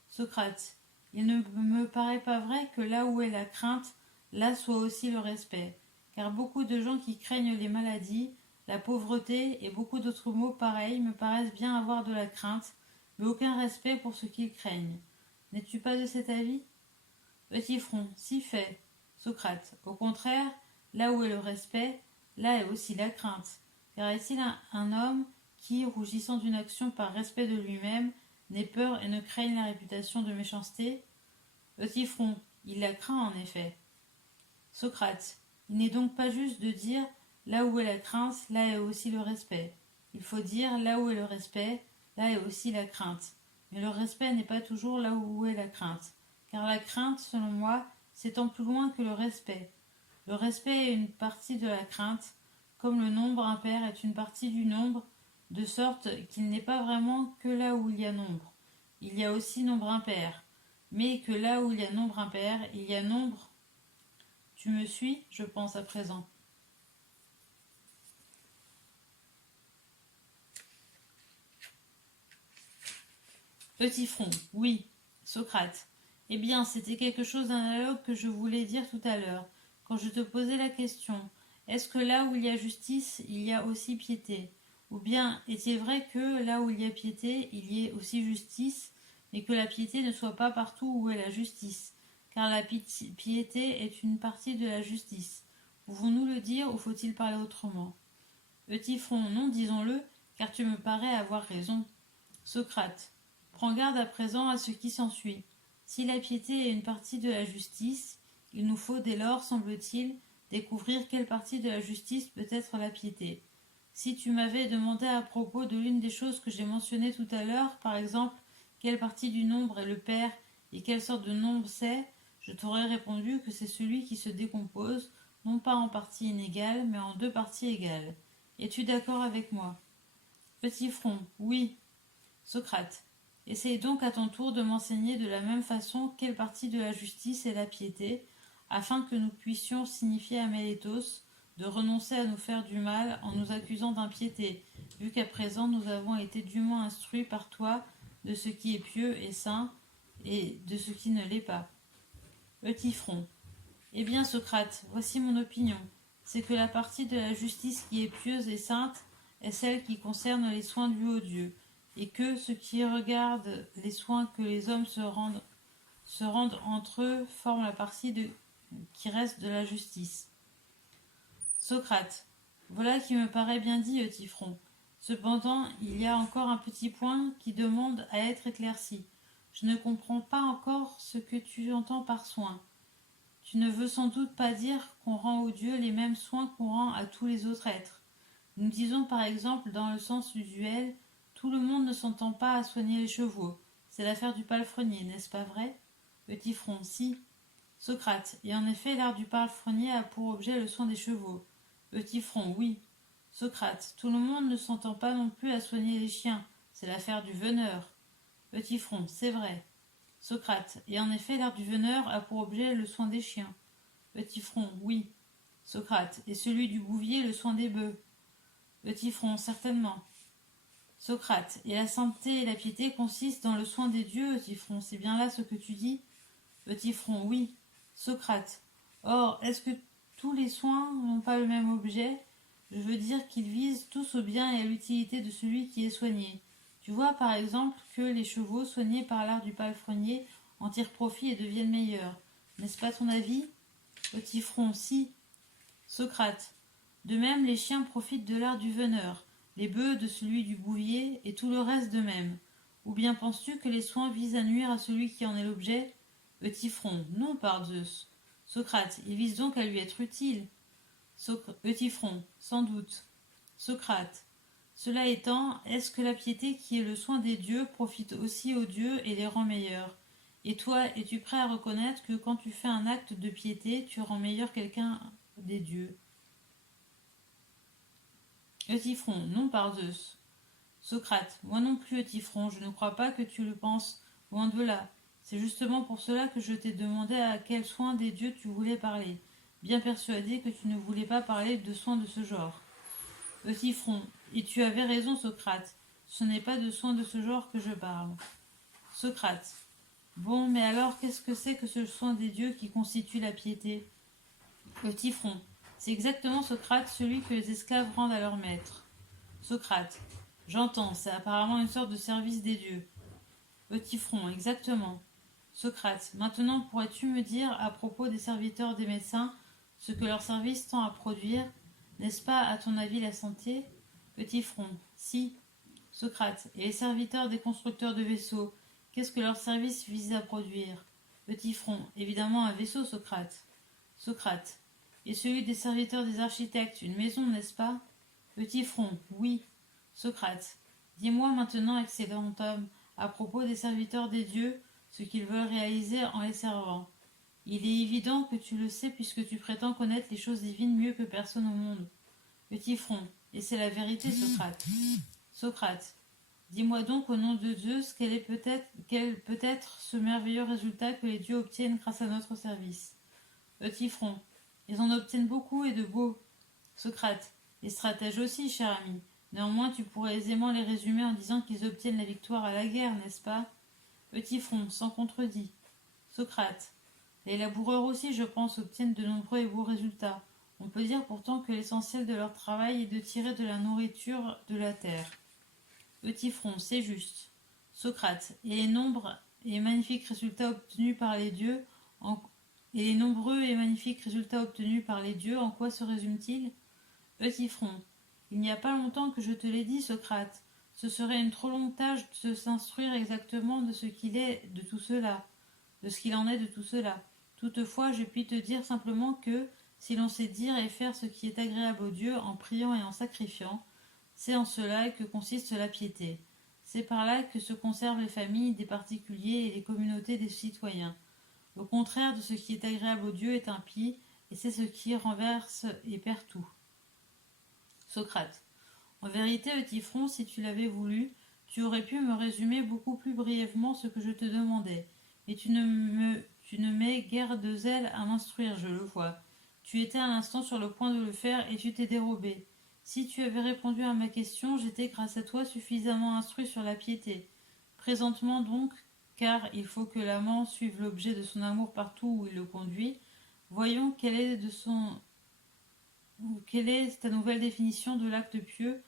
Socrate, il ne me paraît pas vrai que là où est la crainte, là soit aussi le respect, car beaucoup de gens qui craignent les maladies, la pauvreté et beaucoup d'autres maux pareils me paraissent bien avoir de la crainte, mais aucun respect pour ce qu'ils craignent. N'es-tu pas de cet avis? Euthyphron, si fait. Socrate, au contraire, là où est le respect, là est aussi la crainte. Car est-il un homme qui, rougissant d'une action par respect de lui-même, n'ait peur et ne craigne la réputation de méchanceté? Euthyphron, il la craint en effet. Socrate, il n'est donc pas juste de dire là où est la crainte, là est aussi le respect. Il faut dire là où est le respect, là est aussi la crainte. Mais le respect n'est pas toujours là où est la crainte, car la crainte, selon moi, s'étend plus loin que le respect. Le respect est une partie de la crainte, comme le nombre impair est une partie du nombre, de sorte qu'il n'est pas vraiment que là où il y a nombre. Il y a aussi nombre impair, mais que là où il y a nombre impair, il y a nombre. Tu me suis, je pense à présent. Petit front, oui. Socrate. Eh bien, c'était quelque chose d'analogue que je voulais dire tout à l'heure, quand je te posais la question. Est-ce que là où il y a justice, il y a aussi piété? Ou bien est-il vrai que là où il y a piété, il y ait aussi justice, mais que la piété ne soit pas partout où est la justice, car la piété est une partie de la justice. Pouvons-nous le dire ou faut-il parler autrement? Euthyphron, non, disons-le, car tu me parais avoir raison. Socrate. Prends garde à présent à ce qui s'ensuit. Si la piété est une partie de la justice, il nous faut dès lors, semble-t-il, découvrir quelle partie de la justice peut être la piété. Si tu m'avais demandé à propos de l'une des choses que j'ai mentionnées tout à l'heure, par exemple, quelle partie du nombre est le père et quelle sorte de nombre c'est, je t'aurais répondu que c'est celui qui se décompose, non pas en parties inégales, mais en deux parties égales. Es-tu d'accord avec moi? Petit front, oui. Socrate. Essaye donc à ton tour de m'enseigner de la même façon quelle partie de la justice est la piété, afin que nous puissions signifier à Mélétos de renoncer à nous faire du mal en nous accusant d'impiété, vu qu'à présent nous avons été dûment instruits par toi de ce qui est pieux et saint et de ce qui ne l'est pas. Petit front. Eh bien, Socrate, voici mon opinion. C'est que la partie de la justice qui est pieuse et sainte est celle qui concerne les soins dus aux dieux, et que ce qui regarde les soins que les hommes se rendent entre eux forme la partie qui reste de la justice. Socrate. Voilà qui me paraît bien dit, Eutyphron. Cependant, il y a encore un petit point qui demande à être éclairci. Je ne comprends pas encore ce que tu entends par soin. Tu ne veux sans doute pas dire qu'on rend aux dieux les mêmes soins qu'on rend à tous les autres êtres. Nous disons par exemple dans le sens usuel, tout le monde ne s'entend pas à soigner les chevaux. C'est l'affaire du palefrenier, n'est-ce pas vrai? Petit front, si. Socrate. Et en effet, l'art du palefrenier a pour objet le soin des chevaux. Petit front, oui. Socrate. Tout le monde ne s'entend pas non plus à soigner les chiens. C'est l'affaire du veneur. Petit front, c'est vrai. Socrate. Et en effet, l'art du veneur a pour objet le soin des chiens. Petit front, oui. Socrate. Et celui du bouvier, le soin des bœufs. Petit front, certainement. Socrate. Et la sainteté et la piété consistent dans le soin des dieux, petit front. C'est bien là ce que tu dis? Petit front, oui. Socrate. Or, est-ce que tous les soins n'ont pas le même objet? Je veux dire qu'ils visent tous au bien et à l'utilité de celui qui est soigné. Tu vois par exemple que les chevaux soignés par l'art du palefrenier en tirent profit et deviennent meilleurs. N'est-ce pas ton avis? Petit front, si. Socrate. De même, les chiens profitent de l'art du veneur, les bœufs de celui du bouvier et tout le reste de même. Ou bien penses-tu que les soins visent à nuire à celui qui en est l'objet? Petit front, non par Zeus. Socrate, ils visent donc à lui être utiles. Petit front, sans doute. Socrate. Cela étant, est-ce que la piété qui est le soin des dieux profite aussi aux dieux et les rend meilleurs? Et toi, es-tu prêt à reconnaître que quand tu fais un acte de piété, tu rends meilleur quelqu'un des dieux? Eutyphron, non par Zeus. Socrate, moi non plus, Eutyphron, je ne crois pas que tu le penses, loin de là. C'est justement pour cela que je t'ai demandé à quel soin des dieux tu voulais parler, bien persuadé que tu ne voulais pas parler de soins de ce genre. Eutyphron, et tu avais raison, Socrate, ce n'est pas de soins de ce genre que je parle. Socrate, bon, mais alors qu'est-ce que c'est que ce soin des dieux qui constitue la piété? Eutyphron, c'est exactement, Socrate, celui que les esclaves rendent à leur maître. Socrate, j'entends, c'est apparemment une sorte de service des dieux. Eutyphron, exactement. Socrate, maintenant pourrais-tu me dire à propos des serviteurs des médecins ce que leur service tend à produire? N'est-ce pas à ton avis la santé? Eutyphron, si. Socrate, et les serviteurs des constructeurs de vaisseaux, qu'est-ce que leur service vise à produire? Eutyphron, évidemment un vaisseau, Socrate. Socrate, et celui des serviteurs des architectes, une maison, n'est-ce pas? Eutyphron, oui. Socrate, dis-moi maintenant, excellent homme, à propos des serviteurs des dieux, ce qu'ils veulent réaliser en les servant. Il est évident que tu le sais puisque tu prétends connaître les choses divines mieux que personne au monde. Eutyphron, et c'est la vérité, Socrate. Socrate, dis-moi donc au nom de Zeus quel peut être ce merveilleux résultat que les dieux obtiennent grâce à notre service. Eutyphron, ils en obtiennent beaucoup et de beaux. Socrate, les stratèges aussi, cher ami. Néanmoins, tu pourrais aisément les résumer en disant qu'ils obtiennent la victoire à la guerre, n'est-ce pas? Eutyphron, sans contredit. Socrate, les laboureurs aussi, je pense, obtiennent de nombreux et beaux résultats. On peut dire pourtant que l'essentiel de leur travail est de tirer de la nourriture de la terre. Eutyphron, c'est juste. Socrate, et les nombreux et magnifiques résultats obtenus par les dieux, en... et les nombreux et magnifiques résultats obtenus par les dieux, en quoi se résument-ils? Eutyphron, il n'y a pas longtemps que je te l'ai dit, Socrate. Ce serait une trop longue tâche de s'instruire exactement de ce qu'il est de tout cela. de ce qu'il en est de tout cela. Toutefois, je puis te dire simplement que, si l'on sait dire et faire ce qui est agréable aux dieux en priant et en sacrifiant, c'est en cela que consiste la piété. C'est par là que se conservent les familles des particuliers et les communautés des citoyens. Le contraire de ce qui est agréable aux dieux est impie, et c'est ce qui renverse et perd tout. Socrate. En vérité, Eutyphron, si tu l'avais voulu, tu aurais pu me résumer beaucoup plus brièvement ce que je te demandais. Mais tu ne mets guère de zèle à m'instruire, je le vois. Tu étais à l'instant sur le point de le faire et tu t'es dérobé. Si tu avais répondu à ma question, j'étais grâce à toi suffisamment instruit sur la piété. Présentement donc, car il faut que l'amant suive l'objet de son amour partout où il le conduit, voyons quelle est ta nouvelle définition de l'acte pieux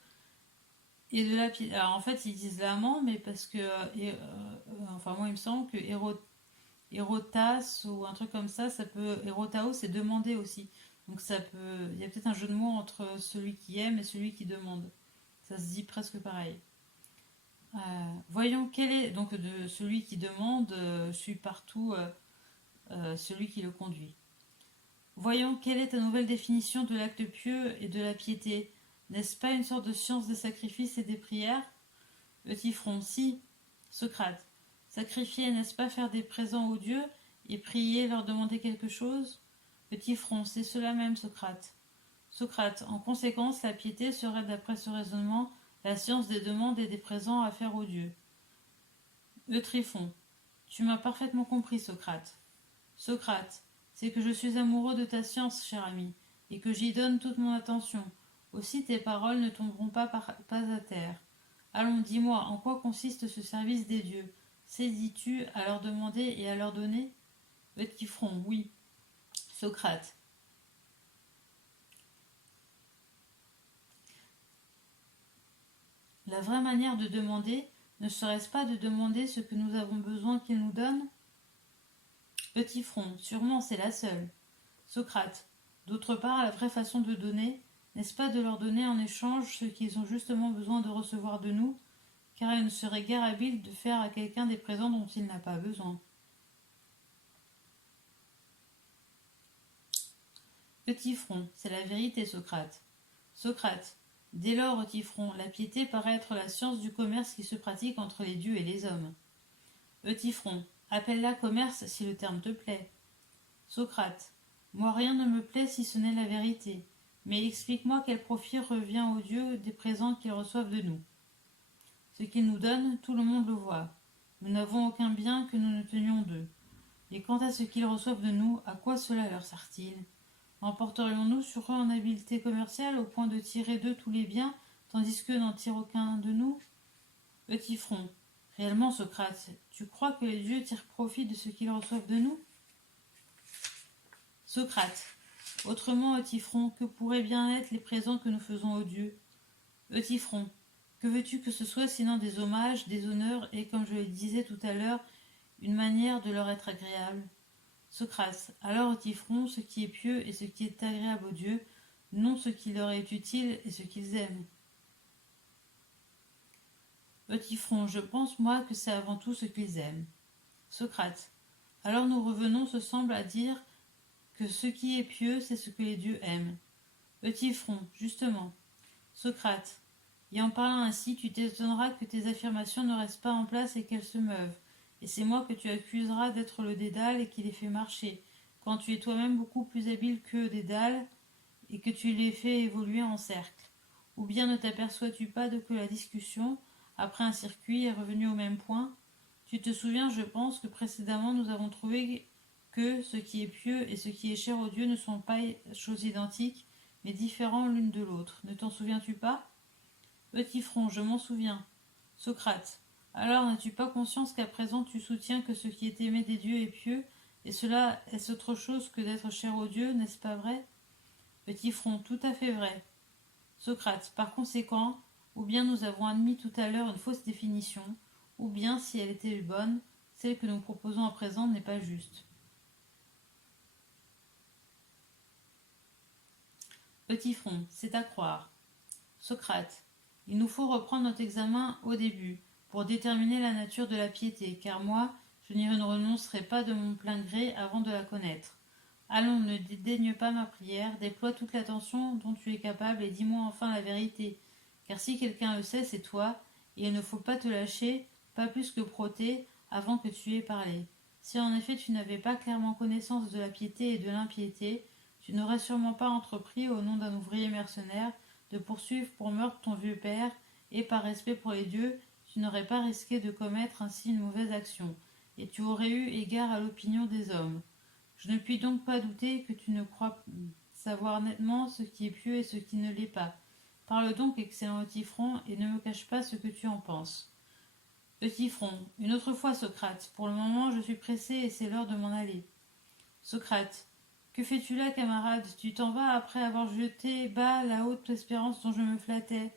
et de la piété. Alors en fait, ils disent l'amant, mais parce que, enfin moi il me semble que érotas ou un truc comme ça peut, érotao c'est demander aussi. Donc ça peut, il y a peut-être un jeu de mots entre celui qui aime et celui qui demande. Ça se dit presque pareil. Voyons quel est, donc de celui qui demande, suit partout celui qui le conduit. Voyons quelle est ta nouvelle définition de l'acte pieux et de la piété. N'est-ce pas une sorte de science des sacrifices et des prières? Eutyphron, si. Socrate. Sacrifier, n'est-ce pas faire des présents aux dieux et prier, leur demander quelque chose? Eutyphron, c'est cela même, Socrate. Socrate. En conséquence, la piété serait, d'après ce raisonnement, la science des demandes et des présents à faire aux dieux. Eutyphron. Tu m'as parfaitement compris, Socrate. Socrate. C'est que je suis amoureux de ta science, cher ami, et que j'y donne toute mon attention. Aussi tes paroles ne tomberont pas à terre. Allons, dis-moi, en quoi consiste ce service des dieux? Saisis-tu à leur demander et à leur donner? Eutyphron, oui. Socrate. La vraie manière de demander, ne serait-ce pas de demander ce que nous avons besoin qu'ils nous donnent? Eutyphron, sûrement c'est la seule. Socrate. D'autre part, la vraie façon de donner, n'est-ce pas de leur donner en échange ce qu'ils ont justement besoin de recevoir de nous, car il ne serait guère habile de faire à quelqu'un des présents dont il n'a pas besoin. Eutyphron, c'est la vérité, Socrate. Socrate. Dès lors, Eutyphron, la piété paraît être la science du commerce qui se pratique entre les dieux et les hommes. Eutyphron. Appelle-la commerce si le terme te plaît. Socrate. Moi rien ne me plaît si ce n'est la vérité. Mais explique-moi quel profit revient aux dieux des présents qu'ils reçoivent de nous. Ce qu'ils nous donnent, tout le monde le voit. Nous n'avons aucun bien que nous ne tenions d'eux. Et quant à ce qu'ils reçoivent de nous, à quoi cela leur sert-il? Emporterions-nous sur eux en habileté commerciale au point de tirer d'eux tous les biens, tandis qu'eux n'en tirent aucun de nous? Eutyphron. Réellement, Socrate, tu crois que les dieux tirent profit de ce qu'ils reçoivent de nous? Socrate. Autrement, Eutyphron, que pourraient bien être les présents que nous faisons aux dieux? Eutyphron. Que veux-tu que ce soit sinon des hommages, des honneurs et, comme je le disais tout à l'heure, une manière de leur être agréable? Socrate. Alors, Eutyphron, ce qui est pieux et ce qui est agréable aux dieux, non ce qui leur est utile et ce qu'ils aiment. Eutyphron. Je pense, moi, que c'est avant tout ce qu'ils aiment. Socrate. Alors nous revenons, ce semble, à dire que ce qui est pieux, c'est ce que les dieux aiment. Eutyphron. Justement. Socrate. Et en parlant ainsi, tu t'étonneras que tes affirmations ne restent pas en place et qu'elles se meuvent. Et c'est moi que tu accuseras d'être le Dédale et qui les fait marcher, quand tu es toi-même beaucoup plus habile qu'eux, Dédale, et que tu les fais évoluer en cercle. Ou bien ne t'aperçois-tu pas de que la discussion, après un circuit, est revenue au même point? Tu te souviens, je pense, que précédemment nous avons trouvé que ce qui est pieux et ce qui est cher aux dieux ne sont pas choses identiques, mais différents l'une de l'autre. Ne t'en souviens-tu pas? Eutyphron, je m'en souviens. Socrate. Alors n'as-tu pas conscience qu'à présent tu soutiens que ce qui est aimé des dieux est pieux, et cela est autre chose que d'être cher aux dieux, n'est-ce pas vrai? Eutyphron, tout à fait vrai. Socrate. Par conséquent, ou bien nous avons admis tout à l'heure une fausse définition, ou bien, si elle était bonne, celle que nous proposons à présent n'est pas juste. Eutyphron, c'est à croire. Socrate. Il nous faut reprendre notre examen au début, pour déterminer la nature de la piété, car moi, Je n'y renoncerai pas de mon plein gré avant de la connaître. Allons, ne dédaigne pas ma prière, déploie toute l'attention dont tu es capable et dis-moi enfin la vérité. Car si quelqu'un le sait, c'est toi, et il ne faut pas te lâcher, pas plus que Protée, avant que tu aies parlé. Si en effet tu n'avais pas clairement connaissance de la piété et de l'impiété, tu n'aurais sûrement pas entrepris, au nom d'un ouvrier mercenaire, de poursuivre pour meurtre ton vieux père, et par respect pour les dieux, tu n'aurais pas risqué de commettre ainsi une mauvaise action, et tu aurais eu égard à l'opinion des hommes. Je ne puis donc pas douter que tu ne crois savoir nettement ce qui est pieux et ce qui ne l'est pas. Parle donc, excellent Eutyphron, et ne me cache pas ce que tu en penses. Eutyphron, une autre fois, Socrate. Pour le moment, je suis pressé et c'est l'heure de m'en aller. Socrate, que fais-tu là, camarade? Tu t'en vas après avoir jeté bas la haute espérance dont je me flattais.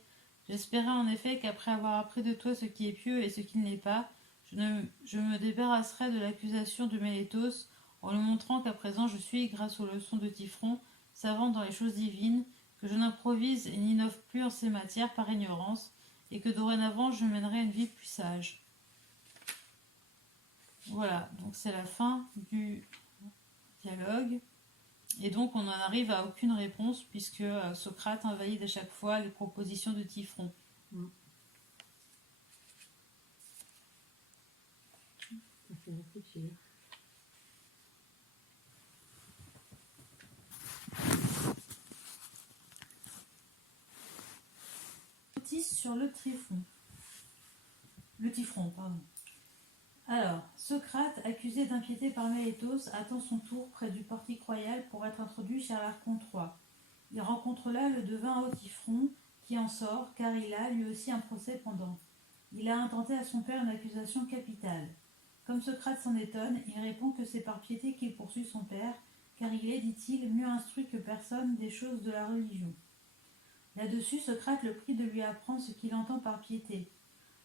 J'espérais en effet qu'après avoir appris de toi ce qui est pieux et ce qui ne l'est pas, je me débarrasserais de l'accusation de Mélétos en lui montrant qu'à présent je suis, grâce aux leçons de Typhon, savant dans les choses divines, que je n'improvise et n'innove plus en ces matières par ignorance, et que dorénavant je mènerai une vie plus sage. Voilà, donc c'est la fin du dialogue. Et donc on n'en arrive à aucune réponse puisque Socrate invalide à chaque fois les propositions de Typhon. Ça fait réfléchir. Notice sur le Typhon. Le Typhon, pardon. Alors, Socrate, accusé d'impiété par Mélétos, attend son tour près du portique royal pour être introduit chez l'Archon III. Il rencontre là le devin Eutyphron, qui en sort, car il a, lui aussi, un procès pendant. Il a intenté à son père une accusation capitale. Comme Socrate s'en étonne, il répond que c'est par piété qu'il poursuit son père, car il est, dit-il, mieux instruit que personne des choses de la religion. Là-dessus, Socrate le prie de lui apprendre ce qu'il entend par piété.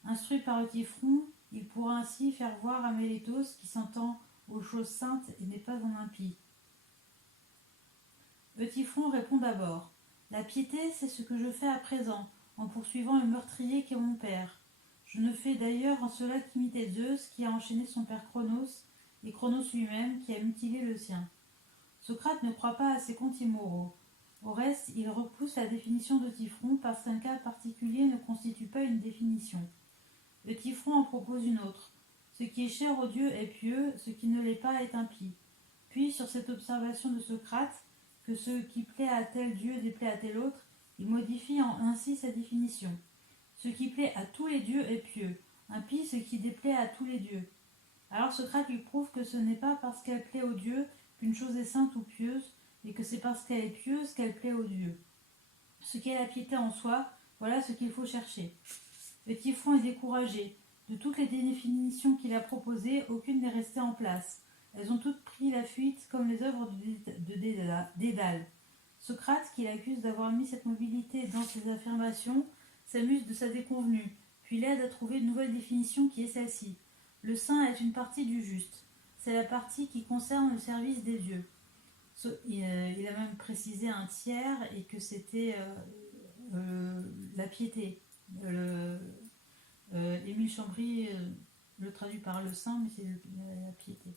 Instruit par Eutyphron, il pourra ainsi faire voir à Mélétos qui s'entend aux choses saintes et n'est pas un impie. Eutyphron répond d'abord. La piété, c'est ce que je fais à présent, en poursuivant le meurtrier qu'est mon père. Je ne fais d'ailleurs en cela qu'imiter Zeus qui a enchaîné son père Cronos, et Cronos lui-même qui a mutilé le sien. Socrate ne croit pas à ces contes immoraux. Au reste, il repousse la définition d'Eutyphron parce qu'un cas particulier ne constitue pas une définition. Eutyphron en propose une autre. Ce qui est cher aux dieux est pieux, ce qui ne l'est pas est impie. Puis, sur cette observation de Socrate, que ce qui plaît à tel dieu déplaît à tel autre, il modifie ainsi sa définition. Ce qui plaît à tous les dieux est pieux, impie ce qui déplaît à tous les dieux. Alors Socrate lui prouve que ce n'est pas parce qu'elle plaît aux dieux qu'une chose est sainte ou pieuse, et que c'est parce qu'elle est pieuse qu'elle plaît aux dieux. Ce qu'est la piété en soi, voilà ce qu'il faut chercher. Eutyphron est découragé. De toutes les définitions qu'il a proposées, aucune n'est restée en place. Elles ont toutes pris la fuite, comme les œuvres de Dédale. Socrate, qui l'accuse d'avoir mis cette mobilité dans ses affirmations, s'amuse de sa déconvenue, puis l'aide à trouver une nouvelle définition qui est celle-ci. Le saint est une partie du juste. C'est la partie qui concerne le service des dieux. Il a même précisé un tiers et que c'était la piété. Émile Chambry le traduit par le saint, mais c'est la piété.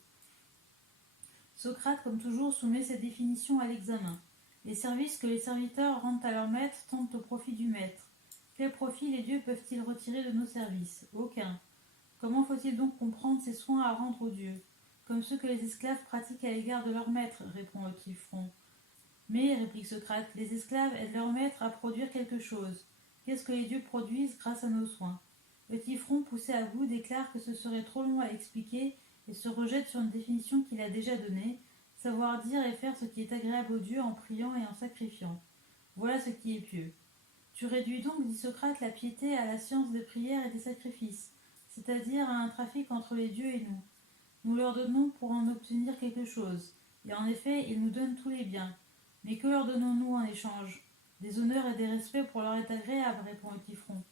Socrate, comme toujours, soumet cette définition à l'examen. Les services que les serviteurs rendent à leur maître tendent au profit du maître. Quel profit les dieux peuvent-ils retirer de nos services? Aucun. Comment faut-il donc comprendre ces soins à rendre aux dieux? Comme ceux que les esclaves pratiquent à l'égard de leur maître, répond Eutyphron. Mais, réplique Socrate, les esclaves aident leur maître à produire quelque chose. Qu'est-ce que les dieux produisent grâce à nos soins? Eutyphron, poussé à bout, déclare que ce serait trop long à expliquer et se rejette sur une définition qu'il a déjà donnée, savoir dire et faire ce qui est agréable aux dieux en priant et en sacrifiant. Voilà ce qui est pieux. Tu réduis donc, dit Socrate, la piété à la science des prières et des sacrifices, c'est-à-dire à un trafic entre les dieux et nous. Nous leur donnons pour en obtenir quelque chose, et en effet, ils nous donnent tous les biens. Mais que leur donnons-nous en échange? Des honneurs et des respects pour leur être agréable, répond Eutyphron.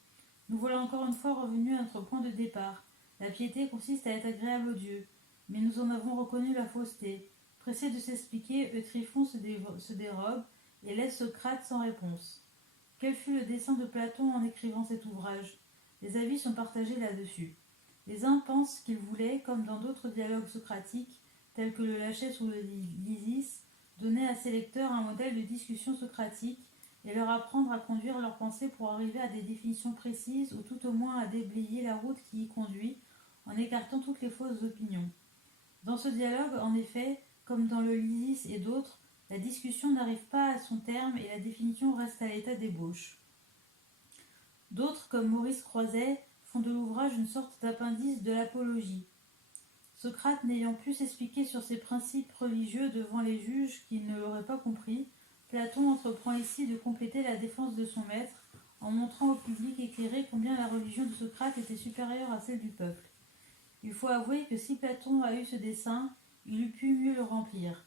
Nous voilà encore une fois revenus à notre point de départ. La piété consiste à être agréable aux dieux, mais nous en avons reconnu la fausseté. Pressé de s'expliquer, Eutyphron se dérobe et laisse Socrate sans réponse. Quel fut le dessein de Platon en écrivant cet ouvrage? Les avis sont partagés là-dessus. Les uns pensent qu'ils voulaient, comme dans d'autres dialogues socratiques, tels que le Lachès ou le Lysis, donner à ses lecteurs un modèle de discussion socratique et leur apprendre à conduire leurs pensées pour arriver à des définitions précises ou tout au moins à déblayer la route qui y conduit en écartant toutes les fausses opinions. Dans ce dialogue, en effet, comme dans le Lysis et d'autres, la discussion n'arrive pas à son terme et la définition reste à l'état d'ébauche. D'autres, comme Maurice Croiset, font de l'ouvrage une sorte d'appendice de l'apologie. Socrate n'ayant pu s'expliquer sur ses principes religieux devant les juges qui ne l'auraient pas compris, Platon entreprend ici de compléter la défense de son maître en montrant au public éclairé combien la religion de Socrate était supérieure à celle du peuple. Il faut avouer que si Platon a eu ce dessein, il eût pu mieux le remplir.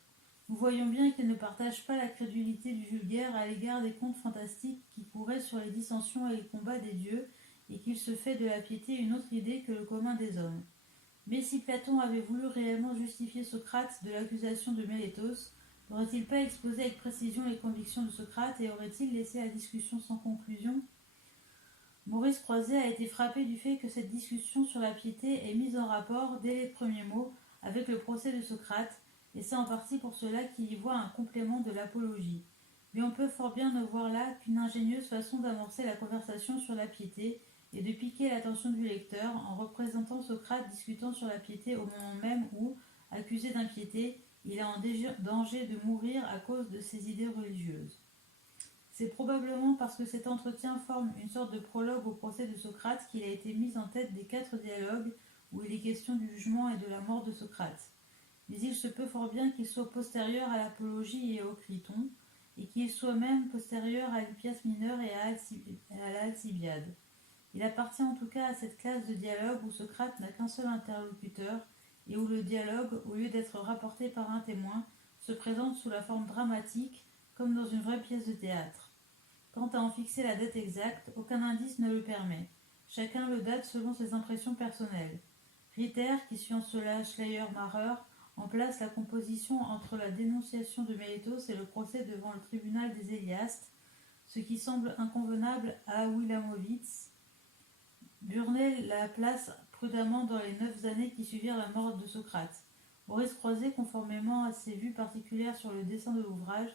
Nous voyons bien qu'il ne partage pas la crédulité du vulgaire à l'égard des contes fantastiques qui couraient sur les dissensions et les combats des dieux, et qu'il se fait de la piété une autre idée que le commun des hommes. Mais si Platon avait voulu réellement justifier Socrate de l'accusation de Mélétos, n'aurait-il pas exposé avec précision les convictions de Socrate et aurait-il laissé la discussion sans conclusion ? Maurice Croiset a été frappé du fait que cette discussion sur la piété est mise en rapport, dès les premiers mots, avec le procès de Socrate, et c'est en partie pour cela qu'il y voit un complément de l'apologie. Mais on peut fort bien ne voir là qu'une ingénieuse façon d'amorcer la conversation sur la piété et de piquer l'attention du lecteur en représentant Socrate discutant sur la piété au moment même où, accusé d'impiété, il est en danger de mourir à cause de ses idées religieuses. C'est probablement parce que cet entretien forme une sorte de prologue au procès de Socrate qu'il a été mis en tête des 4 dialogues où il est question du jugement et de la mort de Socrate. Mais il se peut fort bien qu'il soit postérieur à l'Apologie et au Criton, et qu'il soit même postérieur à l'Hippias mineur et à la Alcibiade. Il appartient en tout cas à cette classe de dialogue où Socrate n'a qu'un seul interlocuteur, et où le dialogue, au lieu d'être rapporté par un témoin, se présente sous la forme dramatique, comme dans une vraie pièce de théâtre. Quant à en fixer la date exacte, aucun indice ne le permet. Chacun le date selon ses impressions personnelles. Ritter, qui suit cela Schleiermacher, en place la composition entre la dénonciation de Mélétos et le procès devant le tribunal des Héliastes, ce qui semble inconvenable à Wilamowitz. Burney la place prudemment dans les 9 années qui suivirent la mort de Socrate. Maurice Croiset, conformément à ses vues particulières sur le dessin de l'ouvrage,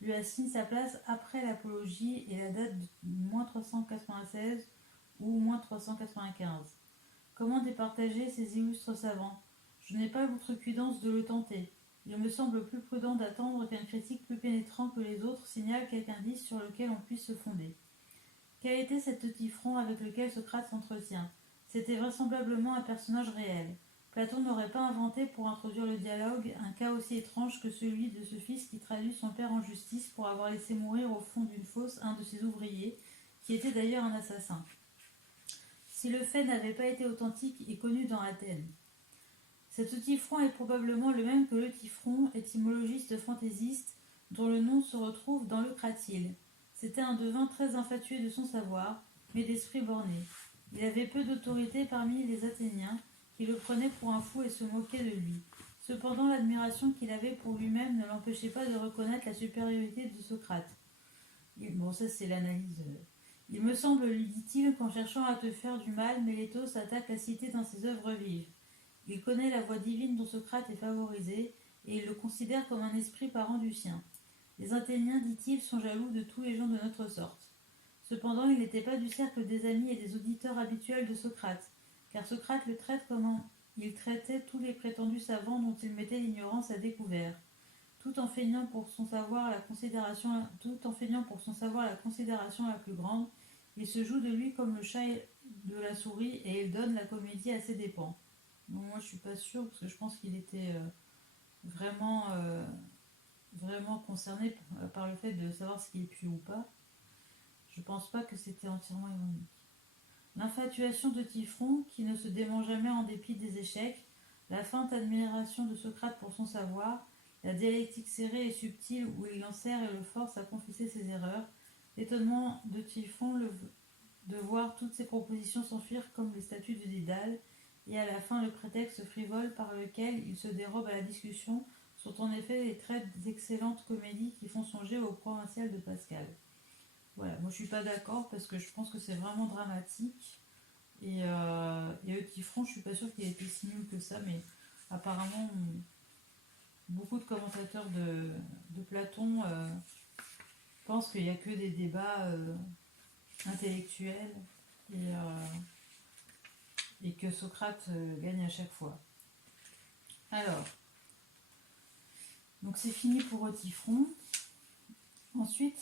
lui assigne sa place après l'Apologie et la date de -396 ou -395. Comment départager ces illustres savants ? Je n'ai pas l'outrecuidance de le tenter. Il me semble plus prudent d'attendre qu'un critique plus pénétrant que les autres signale quelque indice sur lequel on puisse se fonder. Quel était cet petit front avec lequel Socrate s'entretient ? C'était vraisemblablement un personnage réel. Platon n'aurait pas inventé pour introduire le dialogue un cas aussi étrange que celui de ce fils qui traduit son père en justice pour avoir laissé mourir au fond d'une fosse un de ses ouvriers, qui était d'ailleurs un assassin. Si le fait n'avait pas été authentique et connu dans Athènes. Cet Typhon est probablement le même que le Typhon, étymologiste fantaisiste, dont le nom se retrouve dans le Cratyle. C'était un devin très infatué de son savoir, mais d'esprit borné. Il avait peu d'autorité parmi les Athéniens, qui le prenaient pour un fou et se moquaient de lui. Cependant, l'admiration qu'il avait pour lui-même ne l'empêchait pas de reconnaître la supériorité de Socrate. Bon, ça c'est l'analyse. Il me semble, lui dit-il, qu'en cherchant à te faire du mal, Mélétos attaque la cité dans ses œuvres vives. Il connaît la voie divine dont Socrate est favorisé, et il le considère comme un esprit parent du sien. Les Athéniens, dit-il, sont jaloux de tous les gens de notre sorte. Cependant, il n'était pas du cercle des amis et des auditeurs habituels de Socrate, car Socrate le traite comme il traitait tous les prétendus savants dont il mettait l'ignorance à découvert, tout en feignant pour son savoir la considération la plus grande. Il se joue de lui comme le chat de la souris, et il donne la comédie à ses dépens. Bon, moi, je suis pas sûre, parce que je pense qu'il était vraiment concerné par le fait de savoir ce qui est pieux ou pas. Je pense pas que c'était entièrement ironique. L'infatuation de Typhon, qui ne se dément jamais en dépit des échecs, la feinte admiration de Socrate pour son savoir, la dialectique serrée et subtile où il l'enserre et le force à confesser ses erreurs, l'étonnement de Typhon de voir toutes ses propositions s'enfuir comme les statues de Dédale, et à la fin le prétexte frivole par lequel il se dérobe à la discussion sont en effet les traits d'excellentes comédies qui font songer au provincial de Pascal. Voilà, moi je suis pas d'accord parce que je pense que c'est vraiment dramatique Et Eutyphron, je suis pas sûre qu'il ait été si nul que ça, mais apparemment, beaucoup de commentateurs de Platon pensent qu'il n'y a que des débats intellectuels et que Socrate gagne à chaque fois. Alors, donc c'est fini pour Eutyphron. Ensuite,